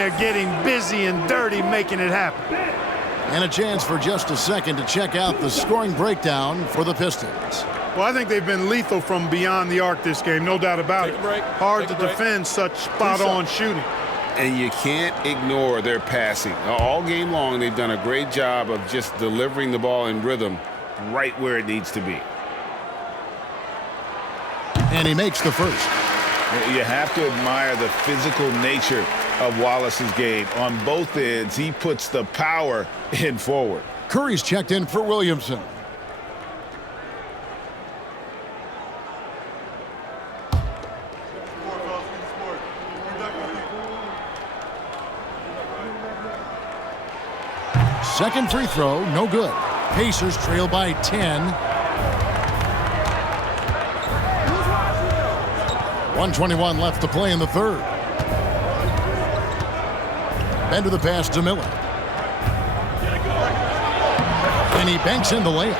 They're getting busy and dirty, making it happen. And a chance for just a second to check out the scoring breakdown for the Pistons. Well, I think they've been lethal from beyond the arc this game, no doubt about Take it. a break. Hard Take to a break. defend such spot-on shooting. And you can't ignore their passing. All game long, they've done a great job of just delivering the ball in rhythm right where it needs to be. And he makes the first. You have to admire the physical nature of Wallace's game. On both ends, he puts the power in forward. Curry's checked in for Williamson. Second free throw, no good. Pacers trail by 10. 1:21 left to play in the third. Bender the pass to Miller. And he banks in the layup.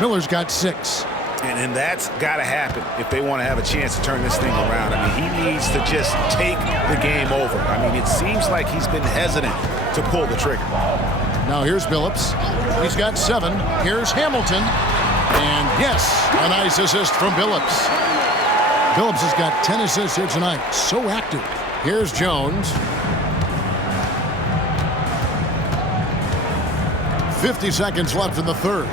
Miller's got 6. And that's got to happen if they want to have a chance to turn this thing around. I mean, he needs to just take the game over. I mean, it seems like he's been hesitant to pull the trigger. Now here's Billups. He's got 7. Here's Hamilton. And yes, a nice assist from Billups. Billups has got 10 assists here tonight. So active. Here's Jones. 50 seconds left in the third.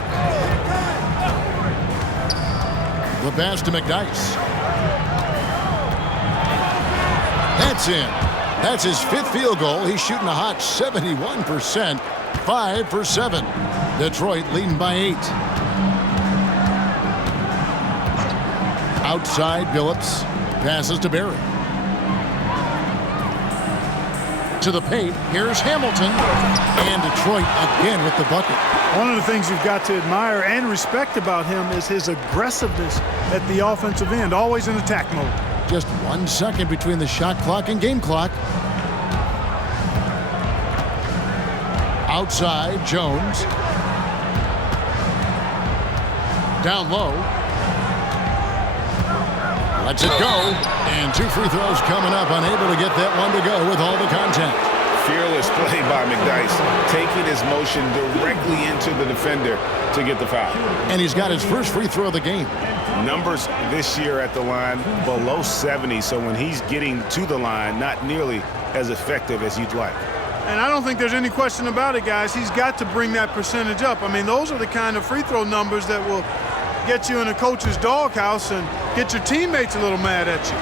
The pass to McDyess. That's in. That's his 5th field goal. He's shooting a hot 71%. 5 for 7. Detroit leading by 8. Outside, Billups passes to Barry. To the paint, here's Hamilton. And Detroit again with the bucket. One of the things you've got to admire and respect about him is his aggressiveness at the offensive end, always in attack mode. Just 1 second between the shot clock and game clock. Outside, Jones. Down low. Lets it go. And 2 free throws coming up. Unable to get that one to go with all the contact. Fearless play by McDyess, taking his motion directly into the defender to get the foul. And he's got his first free throw of the game. Numbers this year at the line below 70, so when he's getting to the line, not nearly as effective as you'd like. And I don't think there's any question about it, guys. He's got to bring that percentage up. I mean, those are the kind of free throw numbers that will get you in a coach's doghouse and get your teammates a little mad at you.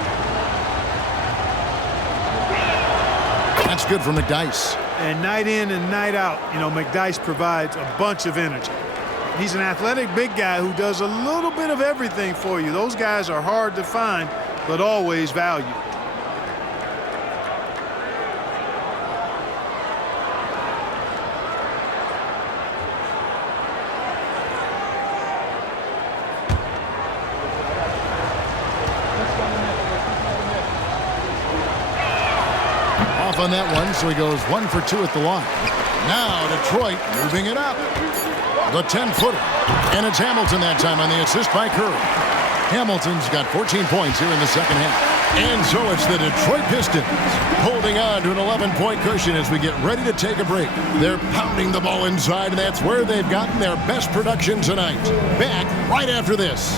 That's good for McDyess. And night in and night out, you know, McDyess provides a bunch of energy. He's an athletic big guy who does a little bit of everything for you. Those guys are hard to find, but always valued. Off on that one, so he goes 1 for 2 at the line. Now Detroit moving it up. The 10-footer. And it's Hamilton that time on the assist by Curry. Hamilton's got 14 points here in the second half. And so it's the Detroit Pistons holding on to an 11-point cushion as we get ready to take a break. They're pounding the ball inside, and that's where they've gotten their best production tonight. Back right after this.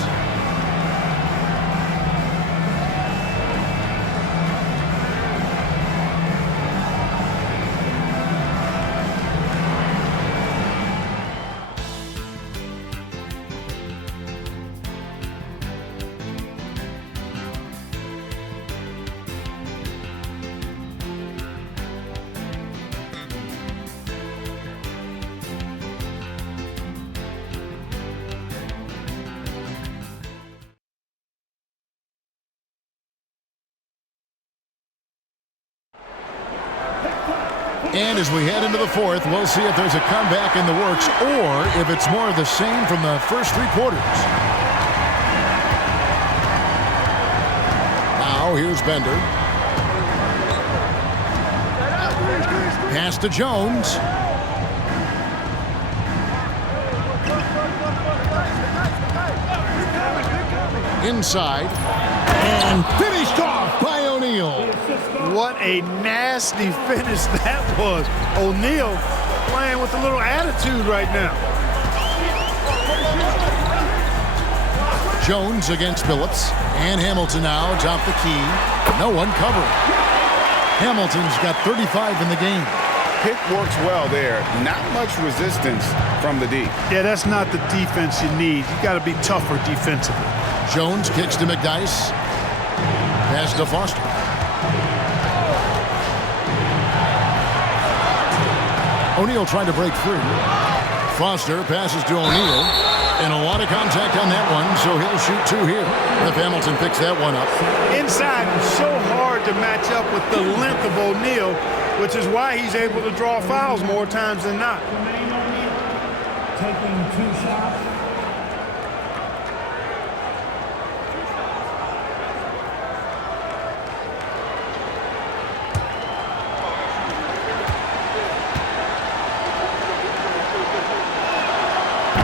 And as we head into the fourth, we'll see if there's a comeback in the works or if it's more of the same from the first 3 quarters. Now here's Bender. Pass to Jones. Inside. And finished off by O'Neal. O'Neal. What a nasty finish that was. O'Neal playing with a little attitude right now. Jones against Billups. And Hamilton now atop the key. No one covering. Hamilton's got 35 in the game. Pick works well there. Not much resistance from the D. Yeah, that's not the defense you need. You got to be tougher defensively. Jones kicks to McDyess. Pass to Foster. O'Neal trying to break through. Foster passes to O'Neal. And a lot of contact on that one, so he'll shoot two here. If Hamilton picks that one up. Inside, it's so hard to match up with the length of O'Neal, which is why he's able to draw fouls more times than not. Taking 2 shots.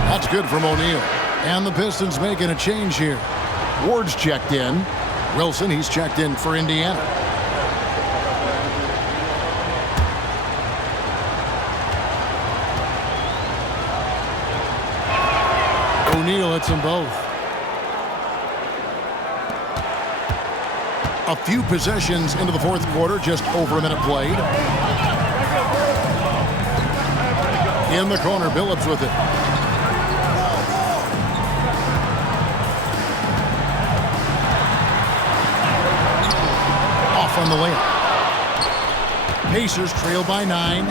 That's good from O'Neal. And the Pistons making a change here. Ward's checked in. Wilson, he's checked in for Indiana. O'Neal hits them both. A few possessions into the fourth quarter, just over a minute played. In the corner, Billups with it. Off on the layup. Pacers trail by 9.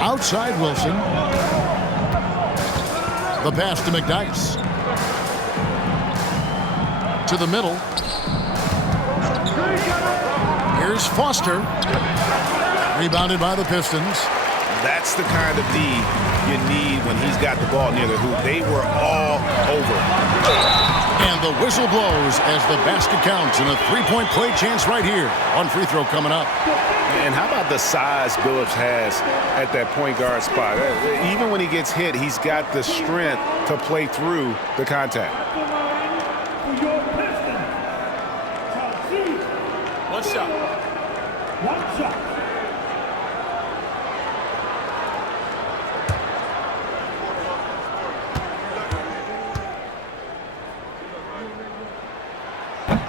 Outside Wilson. The pass to McDyess. To the middle. Here's Foster. Rebounded by the Pistons. That's the kind of D you need when he's got the ball near the hoop. They were all over. And the whistle blows as the basket counts, and a three-point play chance right here. One free throw coming up. And how about the size Billups has at that point guard spot? Even when he gets hit, he's got the strength to play through the contact. One shot. One shot.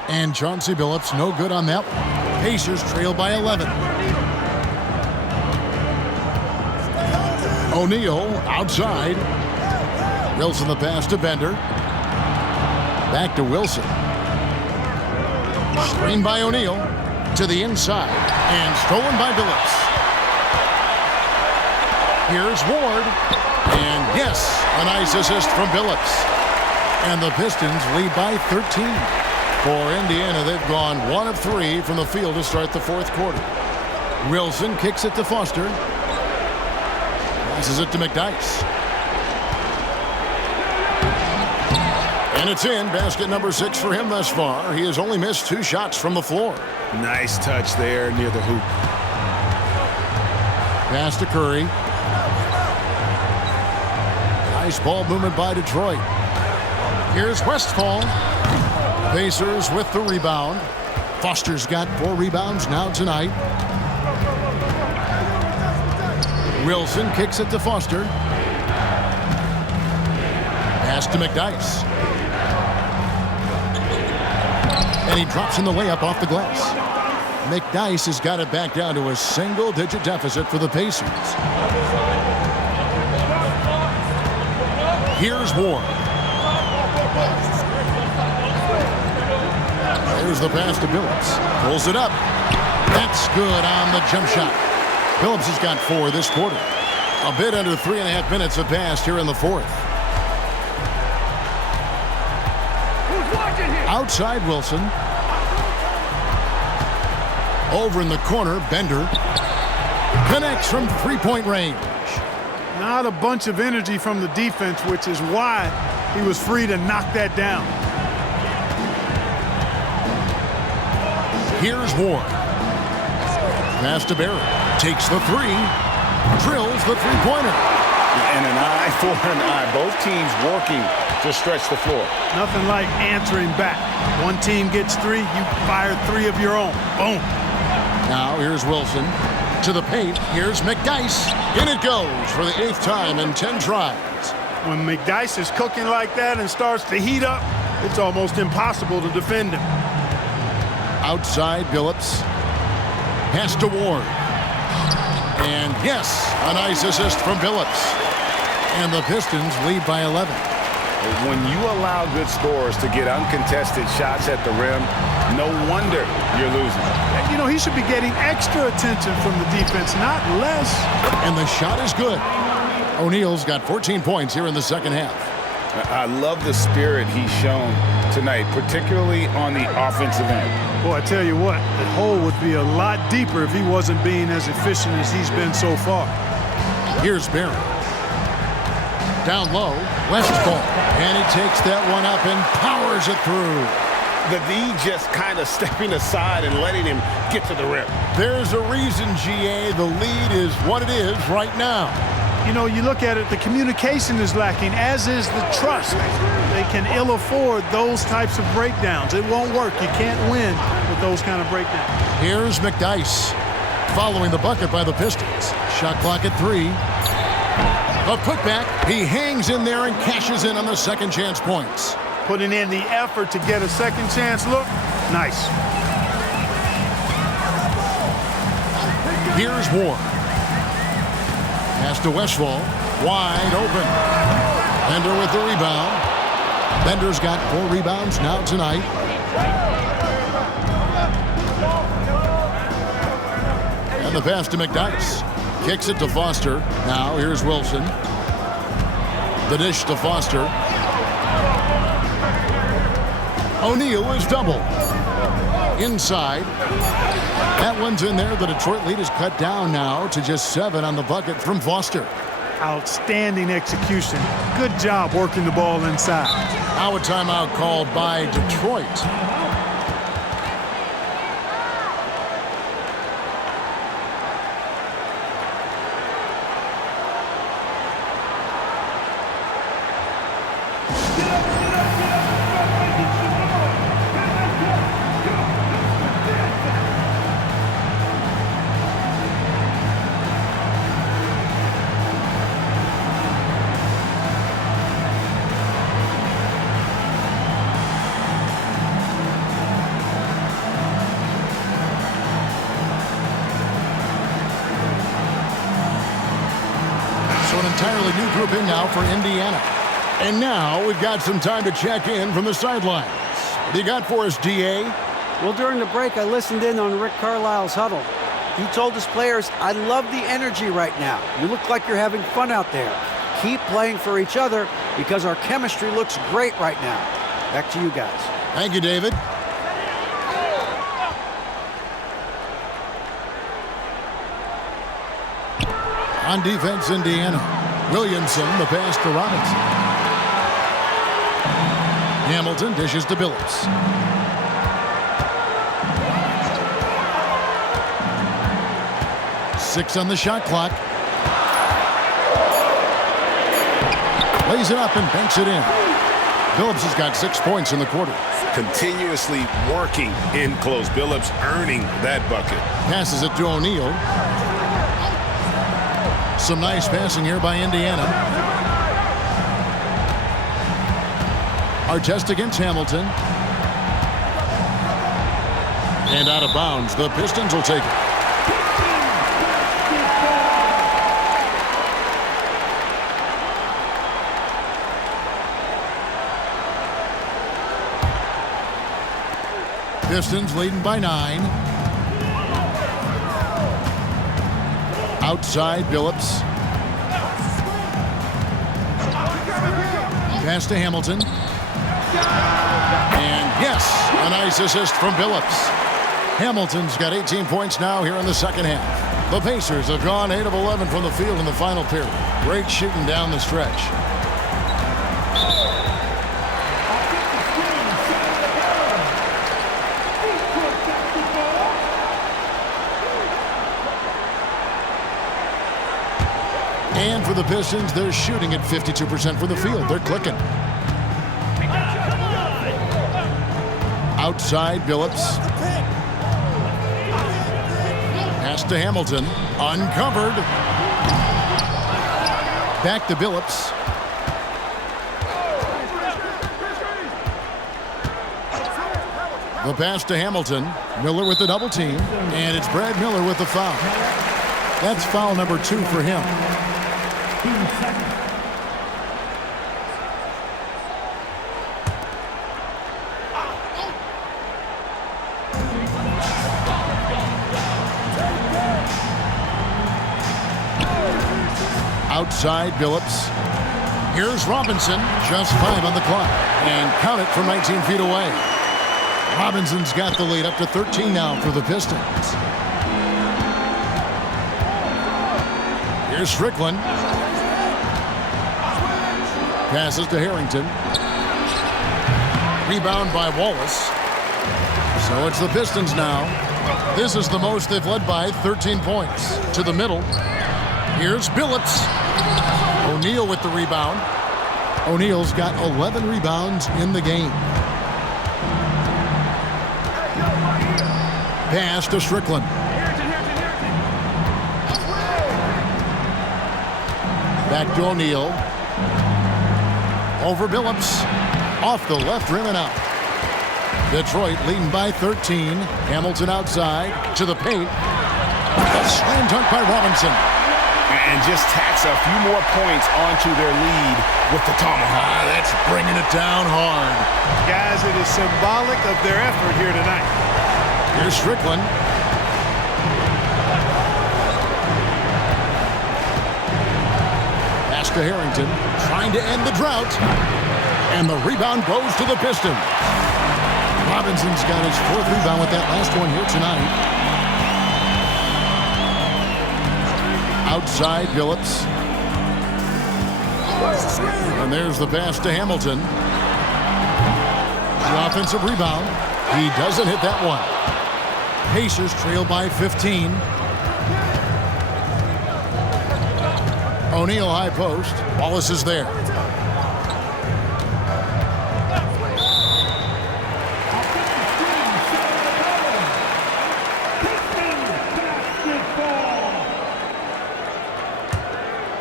And Chauncey Billups, no good on that one. Pacers trail by 11. O'Neal outside. Wilson the pass to Bender. Back to Wilson. Screen by O'Neal. To the inside. And stolen by Billups. Here's Ward. And yes, a nice assist from Billups. And the Pistons lead by 13. For Indiana, they've gone 1 of 3 from the field to start the fourth quarter. Wilson kicks it to Foster. Passes it to McDyess. And it's in. Basket number 6 for him thus far. He has only missed 2 shots from the floor. Nice touch there near the hoop. Pass to Curry. Nice ball movement by Detroit. Here's Westphal. Pacers with the rebound. Foster's got 4 rebounds now tonight. Wilson kicks it to Foster. Pass to McDyess. And he drops in the layup off the glass. McDyess has got it back down to a single-digit deficit for the Pacers. Here's Ward. There's the pass to Billups. Pulls it up. That's good on the jump shot. Billups has got 4 this quarter. A bit under 3.5 minutes have passed here in the fourth. Outside Wilson. Over in the corner, Bender. Connects from 3-point range. Not a bunch of energy from the defense, which is why he was free to knock that down. Here's Ward. Pass to Barrett. Takes the 3. Drills the 3-pointer. And an eye for an eye. Both teams working to stretch the floor. Nothing like answering back. One team gets 3, you fire 3 of your own. Boom. Now here's Wilson to the paint. Here's McDyess. In it goes for the 8th time in 10 tries. When McDyess is cooking like that and starts to heat up, it's almost impossible to defend him. Outside Billups. Pass to Ward. And yes, a nice assist from Billups. And the Pistons lead by 11. When you allow good scorers to get uncontested shots at the rim, no wonder you're losing. You know, he should be getting extra attention from the defense, not less. And the shot is good. O'Neal's got 14 points here in the second half. I love the spirit he's shown tonight, particularly on the offensive end. Boy, I tell you what, the hole would be a lot deeper if he wasn't being as efficient as he's been so far. Here's Barry. Down low, Westfall. And he takes that one up and powers it through. The D just kind of stepping aside and letting him get to the rim. There's a reason, GA, the lead is what it is right now. You know, you look at it, the communication is lacking, as is the trust. They can ill afford those types of breakdowns. It won't work. You can't win with those kind of breakdowns. Here's McDyess following the bucket by the Pistons. Shot clock at 3. A putback. He hangs in there and cashes in on the second chance points. Putting in the effort to get a second chance look. Nice. Here's Ward. Pass to Westfall. Wide open. Bender with the rebound. Bender's got 4 rebounds now tonight. And the pass to McDyess. Kicks it to Foster. Now here's Wilson. The dish to Foster. O'Neal is double. Inside. That one's in there. The Detroit lead is cut down now to just 7 on the bucket from Foster. Outstanding execution. Good job working the ball inside. Now a timeout called by Detroit. Entirely new grouping now for Indiana. And now we've got some time to check in from the sidelines. What do you got for us, DA? Well, during the break, I listened in on Rick Carlisle's huddle. He told his players, I love the energy right now. You look like you're having fun out there. Keep playing for each other because our chemistry looks great right now. Back to you guys. Thank you, David. On defense, Indiana. Williamson, the pass to Robinson. Hamilton dishes to Billups. Six on the shot clock. Lays it up and banks it in. Billups has got 6 points in the quarter. Continuously working in close. Billups earning that bucket. Passes it to O'Neal. Some nice passing here by Indiana. Artest against Hamilton. And out of bounds. The Pistons will take it. Pistons leading by 9. Outside Billups. Pass to Hamilton. And yes, a nice assist from Billups. Hamilton's got 18 points now here in the second half. The Pacers have gone 8 of 11 from the field in the final period. Great shooting down the stretch. And for the Pistons, they're shooting at 52% from the field. They're clicking. Outside, Billups. Pass to Hamilton. Uncovered. Back to Billups. The pass to Hamilton. Miller with the double team. And it's Brad Miller with the foul. That's foul number 2 for him. Outside, Billups. Here's Robinson. Just 5 on the clock. And count it from 19 feet away. Robinson's got the lead up to 13 now for the Pistons. Here's Strickland. Passes to Harrington. Rebound by Wallace. So it's the Pistons now. This is the most they've led by, 13 points. To the middle. Here's Billups. O'Neal with the rebound. O'Neal's got 11 rebounds in the game. Pass to Strickland. Back to O'Neal. Over Billups. Off the left rim and out. Detroit leading by 13. Hamilton outside to the paint. A slam dunk by Robinson. And just tacks a few more points onto their lead with the tomahawk. That's bringing it down hard. Guys, it is symbolic of their effort here tonight. Here's Strickland. Pass to Harrington. Trying to end the drought. And the rebound goes to the Pistons. Robinson's got his 4th rebound with that last one here tonight. Outside, Billups. And there's the pass to Hamilton. The offensive rebound. He doesn't hit that one. Pacers trail by 15. O'Neal high post. Wallace is there.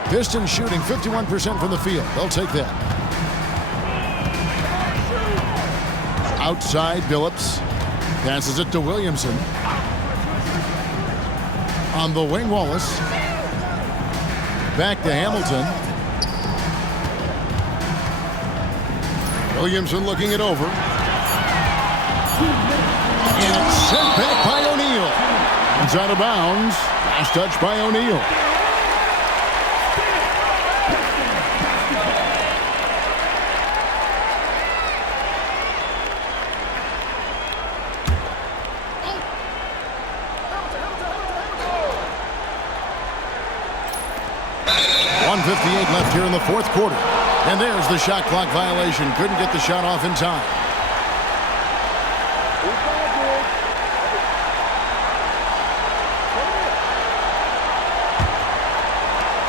Pistons shooting 51% from the field. They'll take that. Outside, Billups. Passes it to Williamson. On the wing, Wallace. Back to Hamilton. Williamson looking it over. And it's sent back by O'Neal. It's out of bounds. Last touch by O'Neal. Left here in the 4th quarter. And there's the shot clock violation. Couldn't get the shot off in time.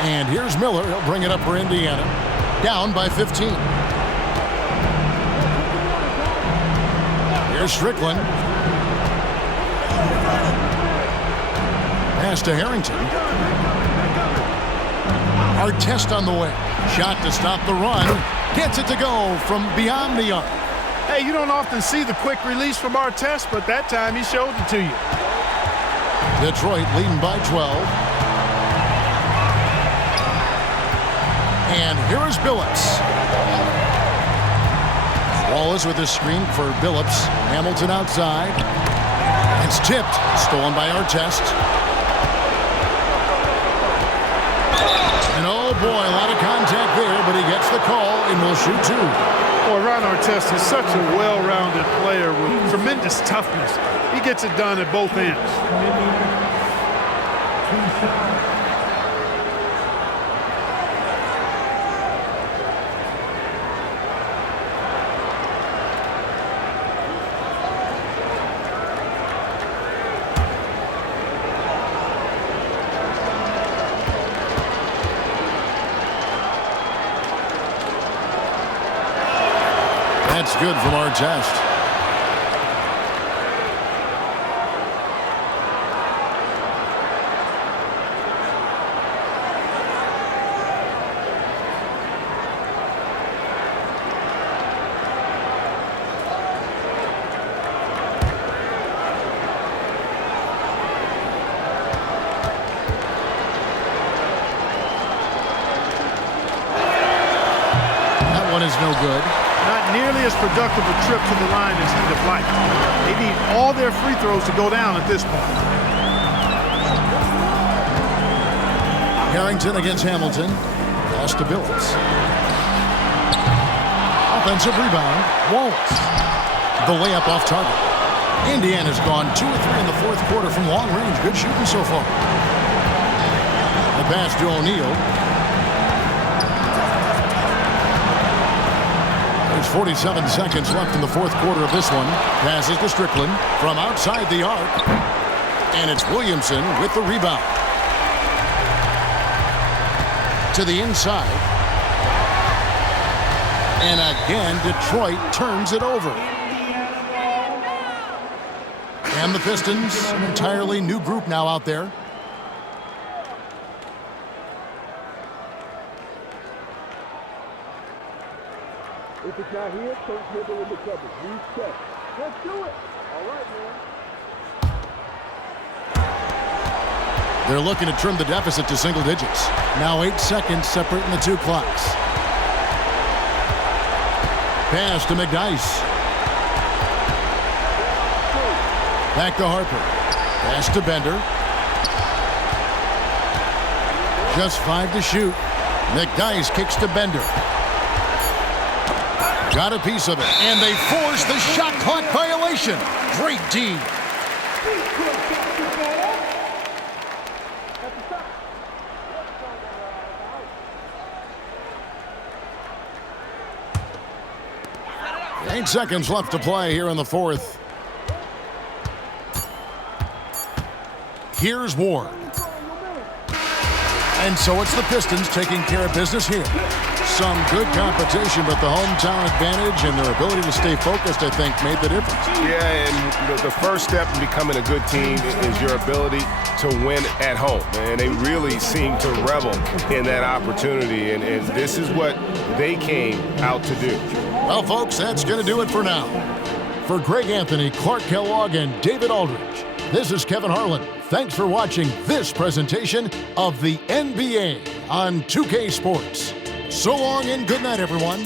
And here's Miller. He'll bring it up for Indiana. Down by 15. Here's Strickland. Pass to Harrington. Artest on the way. Shot to stop the run. Gets it to go from beyond the arc. Hey, you don't often see the quick release from Artest, but that time he showed it to you. Detroit leading by 12. And here is Billups. Wallace with his screen for Billups. Hamilton outside. It's tipped. Stolen by Artest. And oh boy, a lot of contact there, but he gets the call and will shoot 2. Boy, Ron Artest is such a well-rounded player with tremendous toughness. He gets it done at both ends. That's good from our test. Is no good. Not nearly as productive a trip to the line as he'd have liked. They need all their free throws to go down at this point. Harrington against Hamilton. Pass to Billups. Offensive rebound. Wallace. The layup off target. Indiana's gone 2 of 3 in the fourth quarter from long range. Good shooting so far. The pass to O'Neal. There's 47 seconds left in the fourth quarter of this one. Passes to Strickland from outside the arc. And it's Williamson with the rebound. To the inside. And again, Detroit turns it over. And the Pistons, an entirely new group now out there. If it's not here, don't dribble in the cover. Reset. Let's do it. All right, man. They're looking to trim the deficit to single digits. Now 8 seconds separating the two clocks. Pass to McDyess. Back to Harper. Pass to Bender. Just 5 to shoot. McDyess kicks to Bender. Got a piece of it, and they force the shot clock violation. Great D. Eight seconds left to play here in the fourth. Here's Ward. And so it's the Pistons taking care of business here. Some good competition, but the hometown advantage and their ability to stay focused, I think, made the difference. Yeah, and the first step in becoming a good team is your ability to win at home. And they really seem to revel in that opportunity, and this is what they came out to do. Well, folks, that's going to do it for now. For Greg Anthony, Clark Kellogg, and David Aldridge, this is Kevin Harlan. Thanks for watching this presentation of the NBA on 2K Sports. So long and good night, everyone.